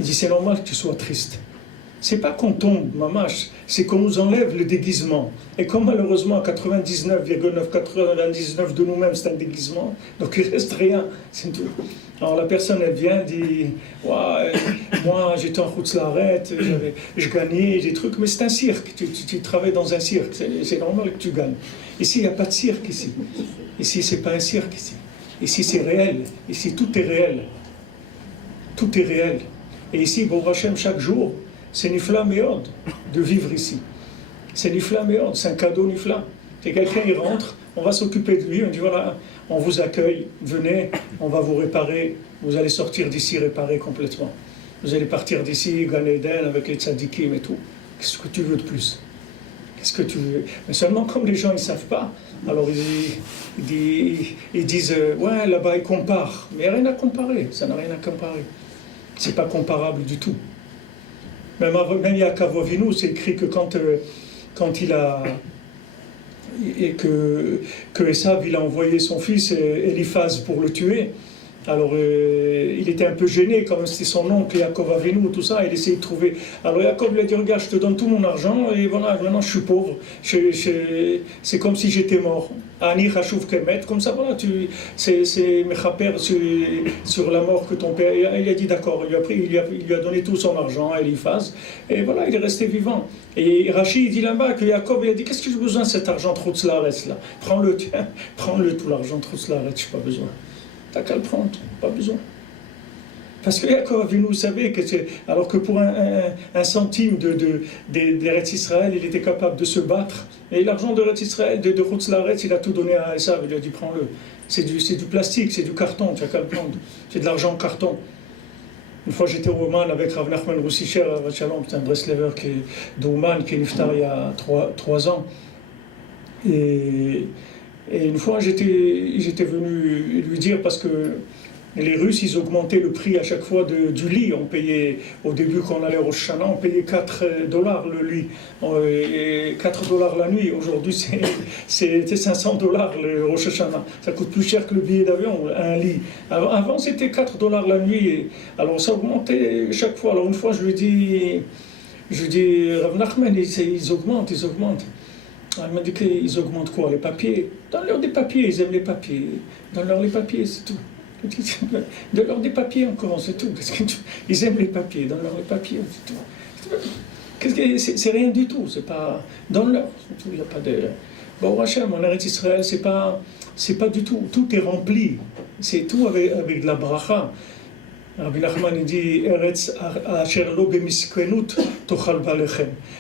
Il dit c'est normal que tu sois triste. c'est pas qu'on tombe, mamache, c'est qu'on nous enlève le déguisement. Et comme malheureusement 99,999 de nous-mêmes c'est un déguisement, donc il reste rien, c'est tout. Alors la personne elle vient, dit ouais, moi j'étais en route l'arrête, je gagnais des trucs, mais c'est un cirque, tu travailles dans un cirque, c'est normal que tu gagnes. Ici il n'y a pas de cirque ici. Ici c'est pas un cirque ici. Ici c'est réel, ici tout est réel. Tout est réel. Et ici, Baruch Hashem, chaque jour, c'est Nifla Meod de vivre ici. C'est Nifla Meod, c'est un cadeau Nifla. Et quelqu'un, il rentre, on va s'occuper de lui, on dit voilà, on vous accueille, venez, on va vous réparer, vous allez sortir d'ici réparé complètement. Vous allez partir d'ici, Gan Eden, avec les tzadikim et tout. Qu'est-ce que tu veux de plus? Qu'est-ce que tu veux? Mais seulement comme les gens ils ne savent pas, alors ils disent ouais, là-bas ils comparent. Mais il n'y a rien à comparer, ça n'a rien à comparer. C'est pas comparable du tout. Même Yaakov Avinu, c'est écrit que quand il a et que Esav il a envoyé son fils Eliphaz pour le tuer. Alors il était un peu gêné, comme c'était son oncle Yaakov Avinu, tout ça, il essayait de trouver. Alors Yaakov lui a dit regarde, je te donne tout mon argent et voilà, maintenant je suis pauvre. C'est comme si j'étais mort. Ani Chashuv Kemet, comme ça, voilà, c'est Mechaper sur la mort que ton père. Il a dit d'accord, il lui a donné tout son argent à Eliphaz, et voilà, il est resté vivant. Et Rachid dit là-bas que Yaakov il a dit qu'est-ce que j'ai besoin de cet argent trop de là? Prends-le, tiens, prends-le tout l'argent trop de je n'ai pas besoin. T'as qu'à le prendre, pas besoin. Parce que Yaakov Avinu, vous savez, alors que pour un centime d'Eretz Israël, il était capable de se battre. Et l'argent d'Eretz Israël, de Chutz La'aretz, il a tout donné à Esav, il lui a dit prends-le. C'est du plastique, c'est du carton, tu n'as qu'à le prendre. C'est de l'argent en carton. Une fois j'étais au Oman avec Rav Nachman Roussicher, c'est un Breslever d'Oman qui est niftar il y a 3 ans. Et une fois, j'étais venu lui dire, parce que les Russes, ils augmentaient le prix à chaque fois du lit. On payait, au début, quand on allait au Rosh Hashanah, on payait $4 le lit, et $4 la nuit. Aujourd'hui, c'est $500 le Rosh Hashanah. Ça coûte plus cher que le billet d'avion, un lit. Avant, c'était $4 la nuit. Alors, ça augmentait chaque fois. Alors, une fois, je lui dis, Rav Nachman, ils augmentent. Elle m'a dit qu'ils augmentent quoi? Les papiers? Donne-leur des papiers, ils aiment les papiers. Donne-leur les papiers, c'est tout. Donne-leur des papiers encore, c'est tout. Ils aiment les papiers, donne-leur les papiers, c'est tout. C'est rien du tout, c'est pas... Donne-leur, c'est tout, il n'y a pas de... Bon, Hachem, en Eretz Israël, c'est pas du tout. Tout est rempli. C'est tout avec de la bracha. Rabbi Nachman dit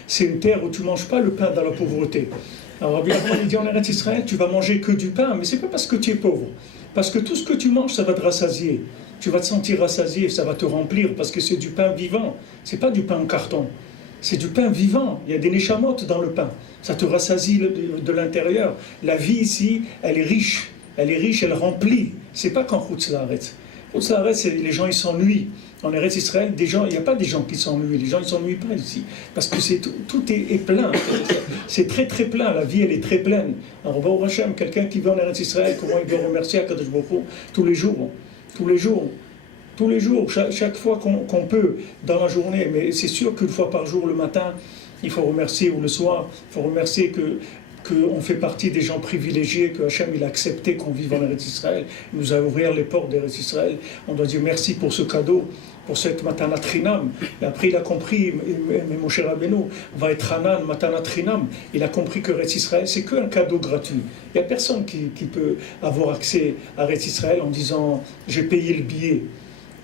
c'est une terre où tu ne manges pas le pain dans la pauvreté. Alors Rabbi Nachman dit en Eretz Israël tu vas manger que du pain, mais c'est pas parce que tu es pauvre, parce que tout ce que tu manges ça va te rassasier. Tu vas te sentir rassasié, ça va te remplir parce que c'est du pain vivant. C'est pas du pain en carton, c'est du pain vivant. Il y a des neshamot dans le pain, ça te rassasie de l'intérieur. La vie ici, elle est riche, elle remplit. C'est pas qu'en Chutz La'aretz. Les gens ils s'ennuient. En Eretz Israël, il n'y a pas des gens qui s'ennuient. Les gens ils s'ennuient pas ici. Parce que tout est plein. C'est très très plein. La vie elle est très pleine. Alors Baruch Hashem, quelqu'un qui vit en Eretz Israël, comment il doit remercier Akadosh Baruch Hu tous les jours. Chaque fois qu'on peut dans la journée. Mais c'est sûr qu'une fois par jour, le matin, il faut remercier, ou le soir, il faut remercier qu'on fait partie des gens privilégiés, que Hachem il a accepté qu'on vive en Eretz Israël, il nous a ouvert les portes d'Eretz Israël. On doit dire merci pour ce cadeau, pour cette Matanat Chinam. Et après il a compris, mais Moshe Rabbeinu va être Hanan, Matanat Chinam. Il a compris que Eretz Israël c'est qu'un cadeau gratuit. Il n'y a personne qui peut avoir accès à Eretz Israël en disant j'ai payé le billet.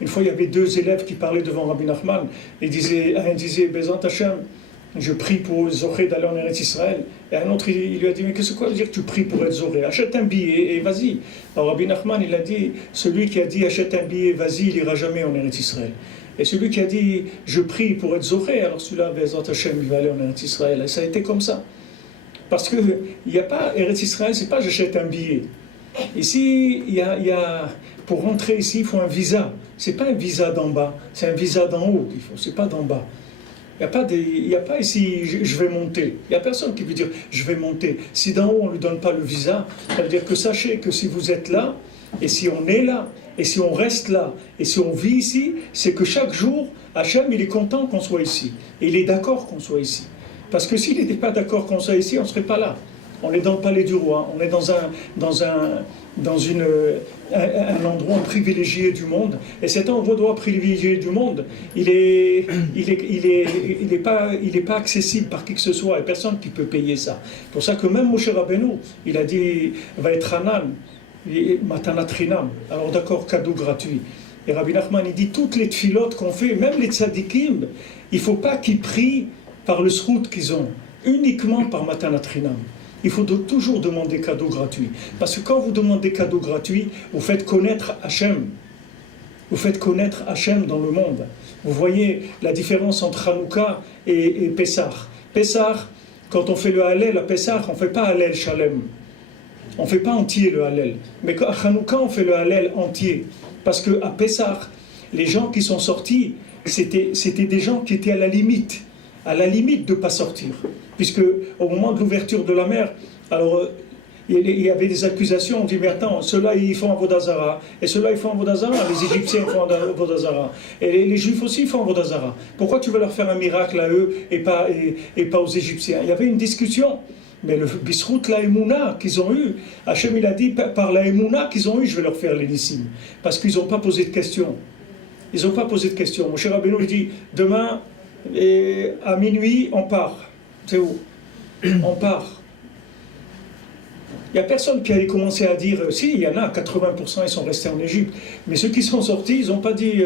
Une fois il y avait 2 élèves qui parlaient devant Rabbi Nachman, un disait Bezant Hachem, je prie pour Zoré d'aller en Eretz Israël. Et un autre, il lui a dit, mais qu'est-ce que ça veut dire que tu pries pour être Zoré? Achète un billet et vas-y. Alors Rabbi Nachman, il a dit, celui qui a dit achète un billet, vas-y, il n'ira jamais en Eretz Israël. Et celui qui a dit, je prie pour être Zoré, alors celui-là, Bezat Hashem, il va aller en Eretz Israël. Et ça a été comme ça. Parce que il n'y a pas, Eretz Israël, c'est pas j'achète un billet. Ici, pour rentrer ici, il faut un visa. C'est pas un visa d'en bas, c'est un visa d'en haut qu'il faut, c'est pas d'en bas. Il n'y a pas ici, je vais monter. Il n'y a personne qui veut dire, je vais monter. Si d'en haut, on ne lui donne pas le visa, ça veut dire que sachez que si vous êtes là, Et si on est là, et si on reste là, et si on vit ici, c'est que chaque jour, Hachem, il est content qu'on soit ici. Et il est d'accord qu'on soit ici. Parce que s'il n'était pas d'accord qu'on soit ici, on ne serait pas là. On est dans le palais du roi, on est dans un endroit privilégié du monde. Et cet endroit privilégié du monde, il est pas accessible par qui que ce soit, et personne qui peut payer ça. C'est pour ça que même Moshe Rabbeinu, il a dit, va être Hanan, Matanat Chinam. Alors d'accord, cadeau gratuit. Et Rabbi Nachman, il dit, toutes les tfilotes qu'on fait, même les tzadikim, il ne faut pas qu'ils prient par le srout qu'ils ont, uniquement par Matanat Chinam. Il faut toujours demander cadeau gratuit. Parce que quand vous demandez cadeau gratuit, vous faites connaître Hachem. Vous faites connaître Hachem dans le monde. Vous voyez la différence entre Hanouka et Pessah. Pessah, quand on fait le Hallel à Pessah, on ne fait pas Hallel Shalem. On ne fait pas entier le Hallel. Mais à Hanouka, on fait le Hallel entier. Parce qu'à Pessah, les gens qui sont sortis, c'était des gens qui étaient à la limite de ne pas sortir. Puisque au moment de l'ouverture de la mer, alors il y avait des accusations, on dit mais attends, ceux-là ils font Avodazara, et ceux-là ils font Avodazara, les Égyptiens font Avodazara, et les Juifs aussi font Avodazara. Pourquoi tu veux leur faire un miracle à eux et pas aux Égyptiens? Il y avait une discussion. Mais le bisrout, la émouna qu'ils ont eu, Hachem il a dit par la émouna qu'ils ont eu, je vais leur faire les nissim. Parce qu'ils n'ont pas posé de questions. Ils n'ont pas posé de questions. Mon cher Rabbeinu, il dit demain, à minuit, on part. C'est où? On part. Il n'y a personne qui a commencé à dire, si, il y en a, 80% ils sont restés en Égypte. Mais ceux qui sont sortis, ils n'ont pas dit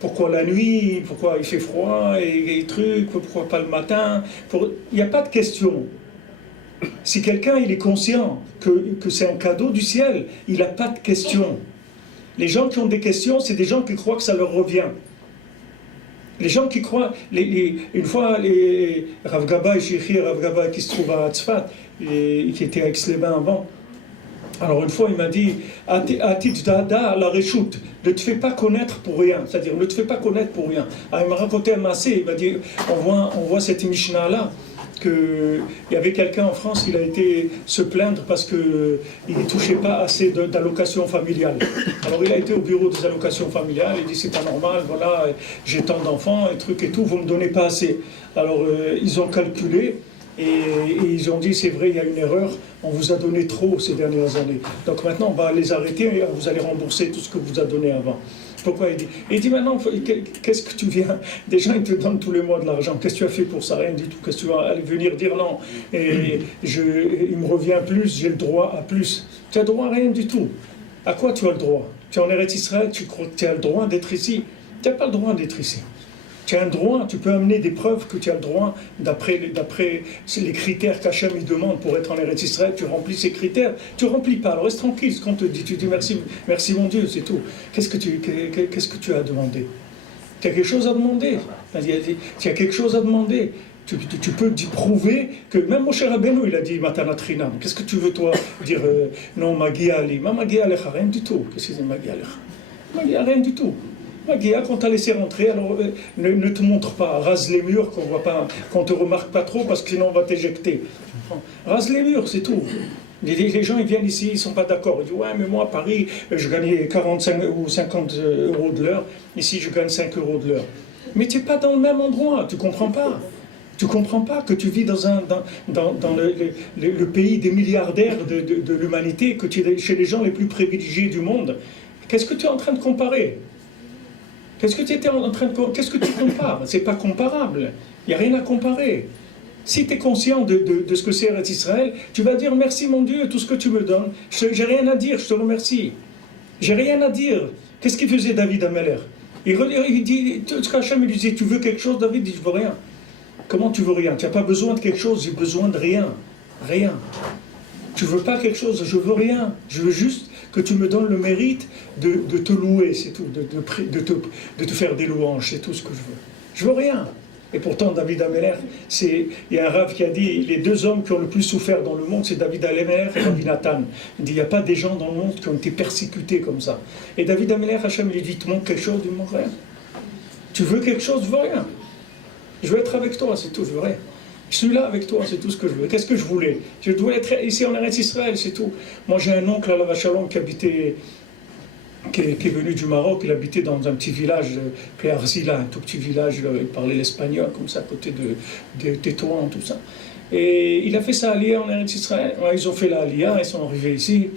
pourquoi la nuit, pourquoi il fait froid, et trucs, pourquoi pas le matin. Il n'y a pas de question. Si quelqu'un il est conscient que c'est un cadeau du ciel, il n'a pas de questions. Les gens qui ont des questions, c'est des gens qui croient que ça leur revient. Les gens qui croient, une fois, Rav Gaba et Shikhi, Rav Gaba qui se trouve à Tzfat, et qui était à Aix-les-Bains avant, alors une fois il m'a dit, Atit Dada la Réchoute, ne te fais pas connaître pour rien, c'est-à-dire ne te fais pas connaître pour rien. Alors il m'a raconté un massé, il m'a dit, on voit cette Mishnah-là, qu'il y avait quelqu'un en France, il a été se plaindre parce qu'il ne touchait pas assez d'allocations familiales. Alors il a été au bureau des allocations familiales, il dit c'est pas normal, voilà, j'ai tant d'enfants, et trucs et tout, vous ne me donnez pas assez. Alors ils ont calculé et ils ont dit c'est vrai, il y a une erreur, on vous a donné trop ces dernières années. Donc maintenant on va les arrêter et vous allez rembourser tout ce que vous a donné avant. Pourquoi il dit maintenant, qu'est-ce que tu viens? Des gens, ils te donnent tous les mois de l'argent. Qu'est-ce que tu as fait pour ça? Rien du tout. Qu'est-ce que tu vas aller venir dire non? Et il me revient plus, j'ai le droit à plus. Tu as droit à rien du tout. À quoi tu as le droit? Tu es en Eretz Israël, tu crois que tu as le droit d'être ici? Tu n'as pas le droit d'être ici. Tu as un droit, tu peux amener des preuves que tu as le droit, d'après les critères qu'Hachem il demande pour être en Eretz Israël, tu remplis ces critères, tu ne remplis pas, alors reste tranquille, ce qu'on te dit, tu dis merci mon Dieu, c'est tout. Qu'est-ce que tu as demandé? Tu as quelque chose à demander. Tu as quelque chose à demander. Tu peux prouver que même Moshe Rabbeinu il a dit Matanat Chinam. Qu'est-ce que tu veux toi dire non, Magi Ali, Magi Alecha, rien du tout. Qu'est-ce que c'est Magi Alecha? Magi rien du tout. Magia, quand t'as laissé rentrer, alors ne te montre pas, rase les murs, qu'on te remarque pas trop, parce que sinon on va t'éjecter. Rase les murs, c'est tout. Les gens, ils viennent ici, ils sont pas d'accord. Ils disent, ouais, mais moi, à Paris, je gagnais 45 ou 50 euros de l'heure. Ici, je gagne 5 euros de l'heure. Mais tu n'es pas dans le même endroit, tu comprends pas. Tu comprends pas que tu vis dans le pays des milliardaires de l'humanité, que tu es chez les gens les plus privilégiés du monde. Qu'est-ce que tu es en train de comparer? Qu'est-ce que tu compares? C'est pas comparable. Il n'y a rien à comparer. Si tu es conscient de ce que c'est Eretz Israël, tu vas dire merci mon Dieu, tout ce que tu me donnes. J'ai rien à dire, je te remercie. J'ai rien à dire. Qu'est-ce qu'il faisait David Ameller? Il dit, Hachem lui disait, tu veux quelque chose? David dit, je veux rien. Comment tu veux rien? Tu n'as pas besoin de quelque chose, j'ai besoin de rien. Rien. Tu veux pas quelque chose, je veux rien. Je veux juste que tu me donnes le mérite de te louer, c'est tout, de te faire des louanges, c'est tout ce que je veux. Je veux rien. Et pourtant, David Ameller, il y a un rav qui a dit, les deux hommes qui ont le plus souffert dans le monde, c'est David Ameller et Rabbi Nathan. Il dit, il n'y a pas des gens dans le monde qui ont été persécutés comme ça. Et David Ameller, Hachem lui dit, il te manque quelque chose, il me manque rien. Tu veux quelque chose, je veux rien. Je veux être avec toi, c'est tout, je veux rien. Je suis là avec toi, c'est tout ce que je veux. Qu'est-ce que je voulais? Je dois être ici en Eretz Israël, c'est tout. Moi j'ai un oncle à la Vachalon qui habitait qui est venu du Maroc. Il habitait dans un petit village, Arzila, un tout petit village, il parlait l'espagnol, comme ça, à côté de Tétouan, tout ça. Et il a fait sa Aliyah en Eretz Israël. Ils ont fait la Aliyah, ils sont arrivés ici.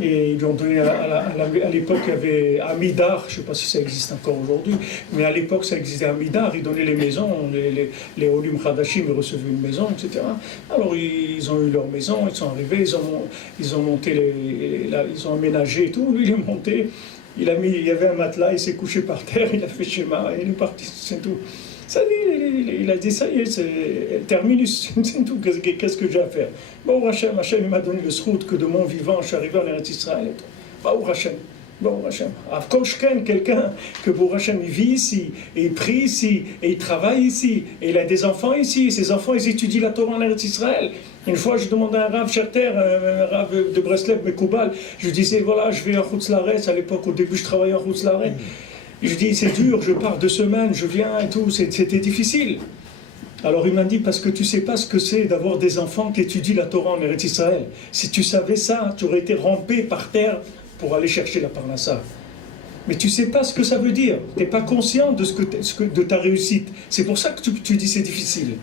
Et ils lui ont donné, à l'époque, il y avait Amidar, je ne sais pas si ça existe encore aujourd'hui, mais à l'époque, ça existait Amidar, ils donnaient les maisons, les Olim Khadashim, ils recevaient une maison, etc. Alors, ils ont eu leur maison, ils sont arrivés, ils ont monté, ils ont aménagé et tout. Lui, il est monté, il y avait un matelas, il s'est couché par terre, il a fait schéma, et il est parti, c'est tout. Ça dit, il a dit, ça y est, c'est terminus, c'est tout, qu'est-ce que j'ai à faire? Bon, Hachem, il m'a donné le srout que de mon vivant, je suis arrivé en Eretz Israël et tout. Bon, Hachem. Avkoshken, quelqu'un que pour Hachem, il vit ici, et il prie ici, et il travaille ici, et il a des enfants ici, et ses enfants, ils étudient la Torah en Eretz Israël. Une fois, je demandais à un Rav Sherter, un Rav de Breslev, Mekoubal, je disais, voilà, je vais à Chutz La'aretz, à l'époque, au début, je travaillais en Chutz La'aretz. Je dis, c'est dur, je pars 2 semaines, je viens et tout, c'était difficile. Alors il m'a dit, parce que tu ne sais pas ce que c'est d'avoir des enfants qui étudient la Torah en Eretz Israël. Si tu savais ça, tu aurais été rampé par terre pour aller chercher la Parnassa. Mais tu ne sais pas ce que ça veut dire. Tu n'es pas conscient de ta réussite. C'est pour ça que tu dis c'est difficile.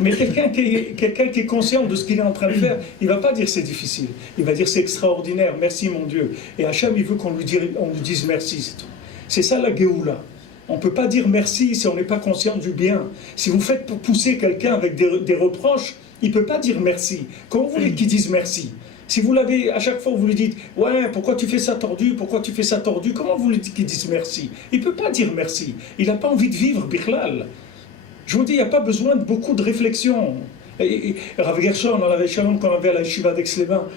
Mais quelqu'un qui est conscient de ce qu'il est en train de faire, il ne va pas dire c'est difficile. Il va dire c'est extraordinaire, merci mon Dieu. Et Hachem, il veut qu'on lui dise merci, c'est tout. C'est ça la Géoula. On ne peut pas dire merci si on n'est pas conscient du bien. Si vous faites pousser quelqu'un avec des reproches, il ne peut pas dire merci. Comment vous voulez qu'il dise merci? Si vous l'avez, à chaque fois vous lui dites « Ouais, pourquoi tu fais ça tordu? Pourquoi tu fais ça tordu ?» Comment vous voulez qu'il dise merci? Il ne peut pas dire merci. Il n'a pas envie de vivre, Bichlal. Je vous dis, il n'y a pas besoin de beaucoup de réflexion. Rav Gershon, on avait Shalom qu'on avait à la Yeshiva d'Aix-les-Bains.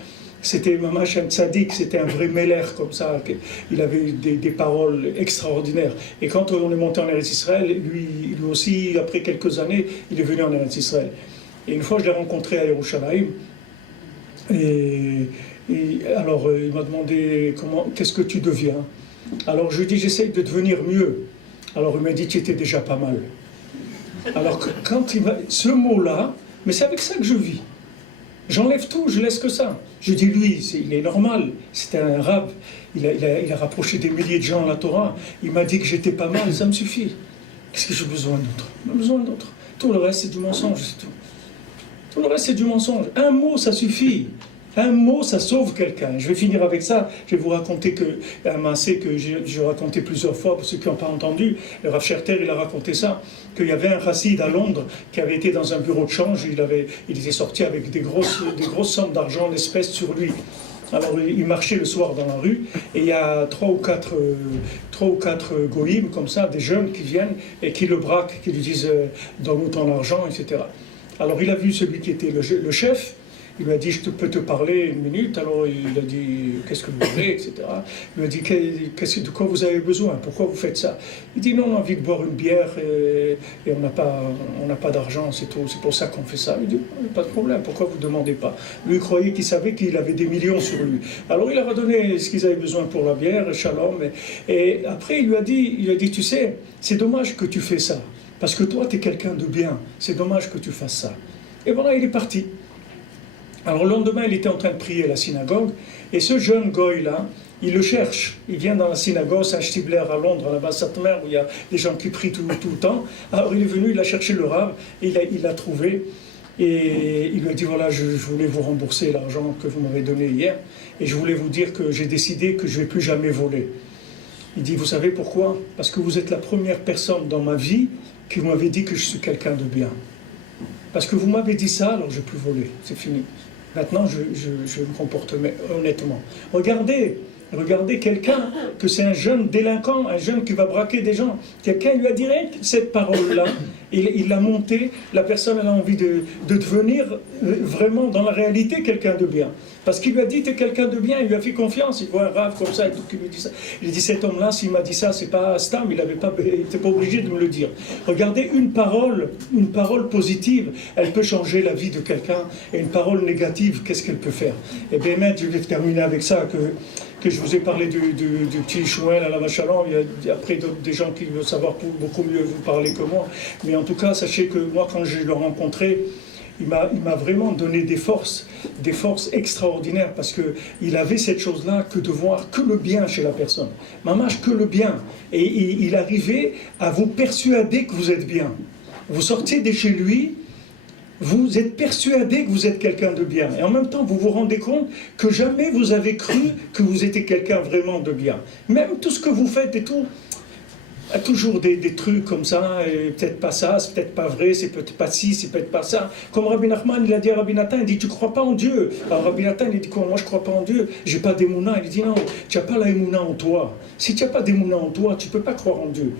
C'était Mamash un tzaddik, c'était un vrai mêler comme ça, il avait des paroles extraordinaires. Et quand on est monté en Eretz Israël, lui aussi, après quelques années, il est venu en Eretz Israël. Et une fois, je l'ai rencontré à Yerushalayim, et alors il m'a demandé, qu'est-ce que tu deviens? Alors je lui ai dit, j'essaye de devenir mieux. Alors il m'a dit, tu étais déjà pas mal. Alors quand ce mot-là, mais c'est avec ça que je vis. J'enlève tout, je laisse que ça. Je dis, lui, il est normal, c'était un rab, il a rapproché des milliers de gens à la Torah, il m'a dit que j'étais pas mal, ça me suffit. Qu'est-ce que j'ai besoin d'autre? J'ai besoin d'autre. Tout le reste, c'est du mensonge, c'est tout. Tout le reste, c'est du mensonge. Un mot, ça suffit. Un mot, ça sauve quelqu'un. Je vais finir avec ça. Je vais vous raconter un massé que j'ai raconté plusieurs fois, pour ceux qui n'ont pas entendu. Le Rav Sherter, il a raconté ça, qu'il y avait un chassid à Londres qui avait été dans un bureau de change. Il était sorti avec des grosses sommes d'argent en espèces sur lui. Alors il marchait le soir dans la rue et il y a 3 ou 4 goïms comme ça, des jeunes qui viennent et qui le braquent, qui lui disent donne-nous ton argent, etc. Alors il a vu celui qui était le chef. Il lui a dit, je peux te parler 1 minute. Alors il a dit, qu'est-ce que vous voulez, etc. Il lui a dit, de quoi vous avez besoin? Pourquoi vous faites ça? Il dit, non, on a envie de boire une bière et on n'a pas d'argent, c'est tout. C'est pour ça qu'on fait ça. Il dit, pas de problème, pourquoi vous ne demandez pas? Lui, il croyait qu'il savait qu'il avait des millions sur lui. Alors il leur a donné ce qu'ils avaient besoin pour la bière, shalom. Et après, il lui a dit, tu sais, c'est dommage que tu fais ça. Parce que toi, tu es quelqu'un de bien. C'est dommage que tu fasses ça. Et voilà, il est parti. Alors le lendemain, il était en train de prier à la synagogue, et ce jeune goy-là, il le cherche. Il vient dans la synagogue, c'est un Stibler à Londres, à la Basse-Satmer, où il y a des gens qui prient tout le temps. Alors il est venu, il a cherché le Rav, et il l'a trouvé, et il lui a dit, voilà, je voulais vous rembourser l'argent que vous m'avez donné hier, et je voulais vous dire que j'ai décidé que je ne vais plus jamais voler. Il dit, vous savez pourquoi? Parce que vous êtes la première personne dans ma vie qui m'avait dit que je suis quelqu'un de bien. Parce que vous m'avez dit ça, alors je ne vais plus voler, c'est fini. Maintenant, je me comporte honnêtement. Regardez quelqu'un, que c'est un jeune délinquant, un jeune qui va braquer des gens. Quelqu'un lui a dit cette parole-là, il l'a montée, la personne elle a envie de devenir vraiment dans la réalité quelqu'un de bien. Parce qu'il lui a dit, t'es quelqu'un de bien, il lui a fait confiance, il voit un rave comme ça et tout qui lui dit ça. Il dit, cet homme-là, s'il m'a dit ça, c'est pas Stam, il n'était pas obligé de me le dire. Regardez, une parole positive, elle peut changer la vie de quelqu'un, et une parole négative, qu'est-ce qu'elle peut faire? Et bien, je vais terminer avec ça, que je vous ai parlé du petit Chouel à la Vachalon. Il y a après des gens qui veulent savoir beaucoup mieux vous parler que moi. Mais en tout cas, sachez que moi, quand je l'ai rencontré, il m'a vraiment donné des forces extraordinaires, parce qu'il avait cette chose-là que de voir que le bien chez la personne. Mamash, que le bien. Et il arrivait à vous persuader que vous êtes bien. Vous sortiez de chez lui, vous êtes persuadé que vous êtes quelqu'un de bien. Et en même temps, vous vous rendez compte que jamais vous avez cru que vous étiez quelqu'un vraiment de bien. Même tout ce que vous faites et tout, il y a toujours des trucs comme ça, et peut-être pas ça, c'est peut-être pas vrai, c'est peut-être pas ci, c'est peut-être pas ça. Comme Rabbi Nachman, il a dit à Rabbi Nathan, il dit, tu crois pas en Dieu. Alors Rabbi Nathan, il dit quoi? Moi je crois pas en Dieu, j'ai pas d'émouna. Il dit non, tu n'as pas la émouna en toi. Si tu n'as pas d'émouna en toi, tu peux pas croire en Dieu.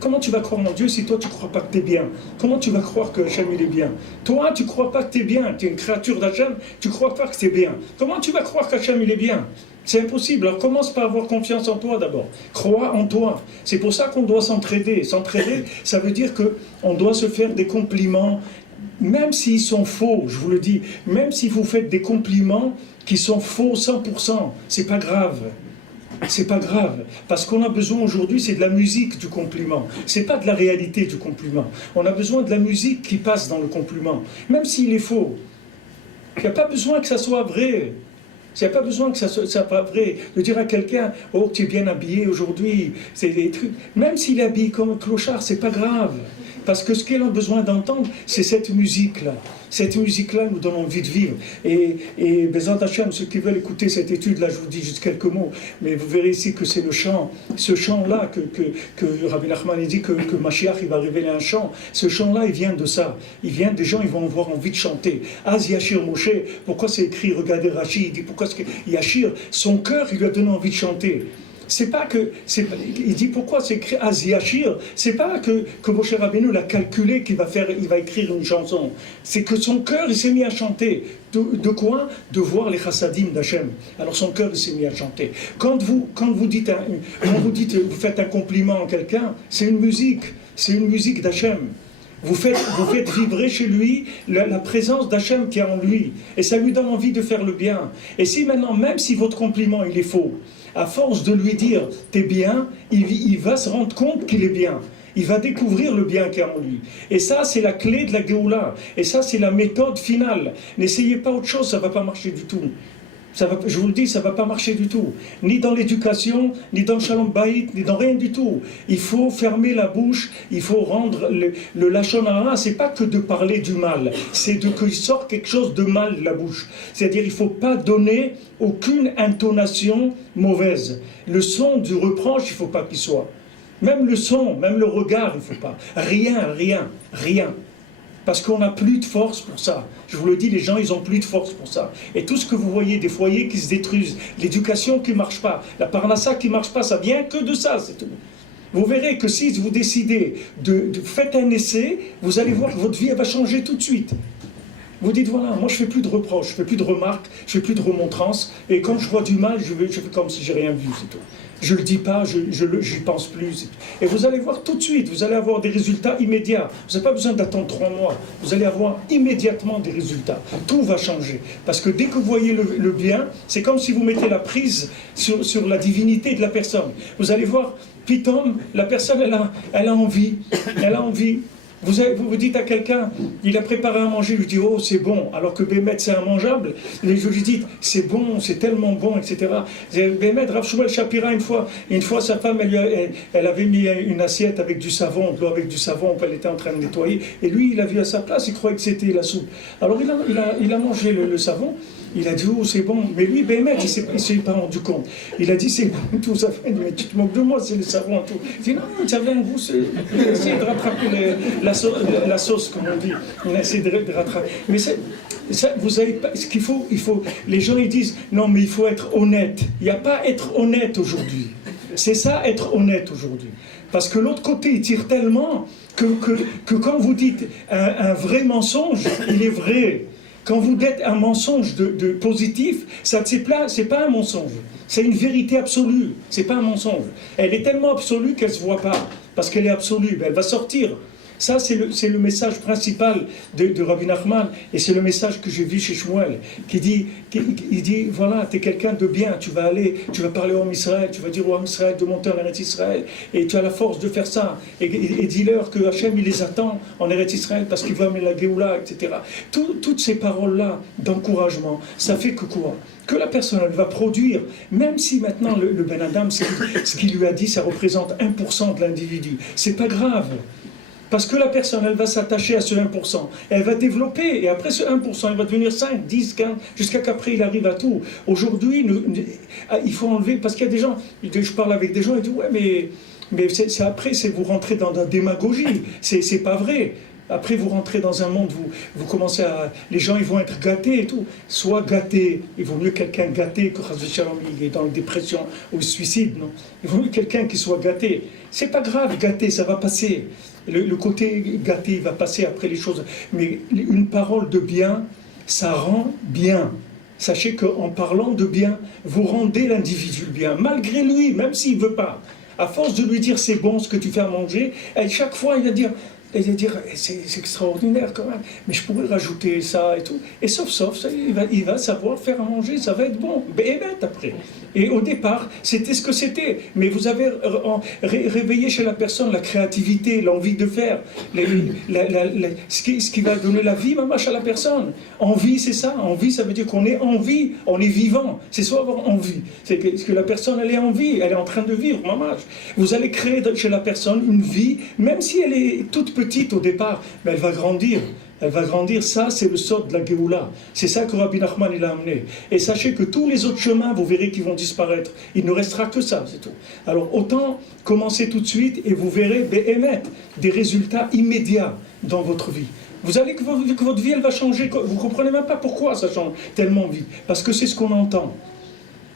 Comment tu vas croire en Dieu si toi tu ne crois pas que tu es bien? Comment tu vas croire que Hachem il est bien? Toi tu ne crois pas que tu es bien, tu es une créature d'Hachem, tu ne crois pas que tu es bien. Comment tu vas croire qu'Hachem il est bien? C'est impossible. Alors commence par avoir confiance en toi d'abord. Crois en toi. C'est pour ça qu'on doit s'entraider. S'entraider, ça veut dire qu'on doit se faire des compliments, même s'ils sont faux, je vous le dis. Même si vous faites des compliments qui sont faux 100%, c'est pas grave. C'est pas grave, parce qu'on a besoin aujourd'hui, c'est de la musique du compliment. C'est pas de la réalité du compliment. On a besoin de la musique qui passe dans le compliment, même s'il est faux. Il n'y a pas besoin que ça soit vrai. Il n'y a pas besoin que ça soit pas vrai. De dire à quelqu'un, oh, tu es bien habillé aujourd'hui, c'est des trucs. Même s'il est habillé comme un clochard, c'est pas grave. Parce que ce qu'elle a besoin d'entendre, c'est cette musique-là. Cette musique-là nous donne envie de vivre. Et Bezat Hashem, ceux qui veulent écouter cette étude-là, je vous dis juste quelques mots, mais vous verrez ici que c'est le chant, ce chant-là que Rabbi Nachman dit que Mashiach il va révéler un chant. Ce chant-là, il vient de ça. Il vient des gens, ils vont avoir envie de chanter. Az Yashir Moshe, pourquoi c'est écrit, regardez Rashi, il dit pourquoi c'est Yashir, son cœur, il lui a donné envie de chanter. C'est pas que, il dit pourquoi c'est écrit Az Yashir, c'est pas que Moshe Rabbeinu l'a calculé qu'il va écrire une chanson. C'est que son cœur, il s'est mis à chanter. De quoi? De voir les chassadim d'Hachem. Alors son cœur, il s'est mis à chanter. Quand vous faites un compliment à quelqu'un, c'est une musique d'Hachem. Vous faites vibrer chez lui la présence d'Hachem qui est en lui. Et ça lui donne envie de faire le bien. Et si maintenant, même si votre compliment, il est faux, à force de lui dire « t'es bien », il va se rendre compte qu'il est bien. Il va découvrir le bien qu'il y a en lui. Et ça, c'est la clé de la Géoula. Et ça, c'est la méthode finale. N'essayez pas autre chose, ça ne va pas marcher du tout. Je vous le dis, ça ne va pas marcher du tout. Ni dans l'éducation, ni dans le Shalom Bayit, ni dans rien du tout. Il faut fermer la bouche, il faut rendre le Lachon Hara, c'est pas que de parler du mal, c'est qu'il sort quelque chose de mal de la bouche. C'est-à-dire, il ne faut pas donner aucune intonation mauvaise. Le son du reproche, il ne faut pas qu'il soit. Même le son, même le regard, il ne faut pas. Rien. Parce qu'on n'a plus de force pour ça. Je vous le dis, les gens, ils n'ont plus de force pour ça. Et tout ce que vous voyez, des foyers qui se détruisent, l'éducation qui ne marche pas, la parnassa qui ne marche pas, ça vient que de ça, c'est tout. Vous verrez que si vous décidez de faire un essai, vous allez voir que votre vie, elle va changer tout de suite. Vous dites, voilà, moi je ne fais plus de reproches, je ne fais plus de remarques, je ne fais plus de remontrances, et quand je vois du mal, je fais comme si j'ai rien vu, c'est tout. Je ne le dis pas, je n'y pense plus. Et vous allez voir tout de suite, vous allez avoir des résultats immédiats. Vous n'avez pas besoin d'attendre 3 mois. Vous allez avoir immédiatement des résultats. Tout va changer. Parce que dès que vous voyez le bien, c'est comme si vous mettez la prise sur la divinité de la personne. Vous allez voir, pitom, la personne, elle a envie. Elle a envie. Vous dites à quelqu'un, il a préparé à manger, je lui dis, oh c'est bon, alors que Bémet c'est immangeable, et je lui dis, c'est bon, c'est tellement bon, etc. Bémet, Rav Shmuel Shapira, une fois sa femme, elle avait mis une assiette avec du savon, de l'eau avec du savon, elle était en train de nettoyer, et lui, il a vu à sa place, il croyait que c'était la soupe. Alors il a mangé le savon, il a dit, oh c'est bon, mais lui, Bémet, il ne s'est pas rendu compte. Il a dit, c'est bon, tout ça, mais tu te moques de moi, c'est le savon, tout. Il dit, non, ça avait un goût, il a essayé de rattraper la sauce, comme on dit. Il a essayé de rattraper. Mais ça, vous savez pas, ce qu'il faut, les gens ils disent, non, mais il faut être honnête. Il n'y a pas être honnête aujourd'hui. C'est ça, être honnête aujourd'hui. Parce que l'autre côté, il tire tellement que quand vous dites un vrai mensonge, il est vrai. Quand vous dites un mensonge de positif, c'est pas un mensonge. C'est une vérité absolue. C'est pas un mensonge. Elle est tellement absolue qu'elle ne se voit pas. Parce qu'elle est absolue. Elle va sortir. Ça, c'est le message principal de Rabbi Nachman, et c'est le message que j'ai vu chez Shmuel, il dit, voilà, tu es quelqu'un de bien, tu vas parler au Ham Israël, tu vas dire au Ham Israël de monter en Eretz Israël, et tu as la force de faire ça, et dis-leur que Hachem, il les attend en Eretz Israël, parce qu'il va amener la Géoula, etc. Toutes ces paroles-là d'encouragement, ça fait que quoi? Que la personne, elle va produire, même si maintenant le Ben Adam, ce qu'il lui a dit, ça représente 1% de l'individu, c'est pas grave. Parce que la personne, elle va s'attacher à ce 1%. Elle va développer, et après ce 1%, elle va devenir 5, 10, 15, jusqu'à qu'après il arrive à tout. Aujourd'hui, il faut enlever, parce qu'il y a des gens, je parle avec des gens, ils disent, ouais, mais après, vous rentrez dans la démagogie, c'est pas vrai. Après, vous rentrez dans un monde, vous commencez à... Les gens, ils vont être gâtés et tout. Soit gâtés, il vaut mieux quelqu'un gâté que il est dans la dépression ou le suicide, non? Il vaut mieux quelqu'un qui soit gâté. C'est pas grave, gâté, ça va passer. Le côté gâté, il va passer après les choses. Mais une parole de bien, ça rend bien. Sachez qu'en parlant de bien, vous rendez l'individu bien, malgré lui, même s'il ne veut pas. À force de lui dire c'est bon ce que tu fais à manger, et chaque fois il va dire c'est extraordinaire quand même, mais je pourrais rajouter ça et tout. Et sauf, ça, il va savoir faire à manger, ça va être bon. Béhémet après. Et au départ, c'était ce que c'était. Mais vous avez réveillé chez la personne la créativité, l'envie de faire, ce qui va donner la vie, mamache, à la personne. Envie, c'est ça. Envie, ça veut dire qu'on est en vie, on est vivant. C'est soit avoir envie. C'est que la personne, elle est en vie, elle est en train de vivre, mamache. Vous allez créer chez la personne une vie, même si elle est toute petite au départ, mais elle va grandir. Elle va grandir, ça c'est le sort de la Géoula. C'est ça que Rabbi Nachman il a amené. Et sachez que tous les autres chemins, vous verrez qu'ils vont disparaître. Il ne restera que ça, c'est tout. Alors autant commencer tout de suite et vous verrez des résultats immédiats dans votre vie. Vous allez que votre vie elle va changer. Vous ne comprenez même pas pourquoi ça change tellement vite. Parce que c'est ce qu'on entend.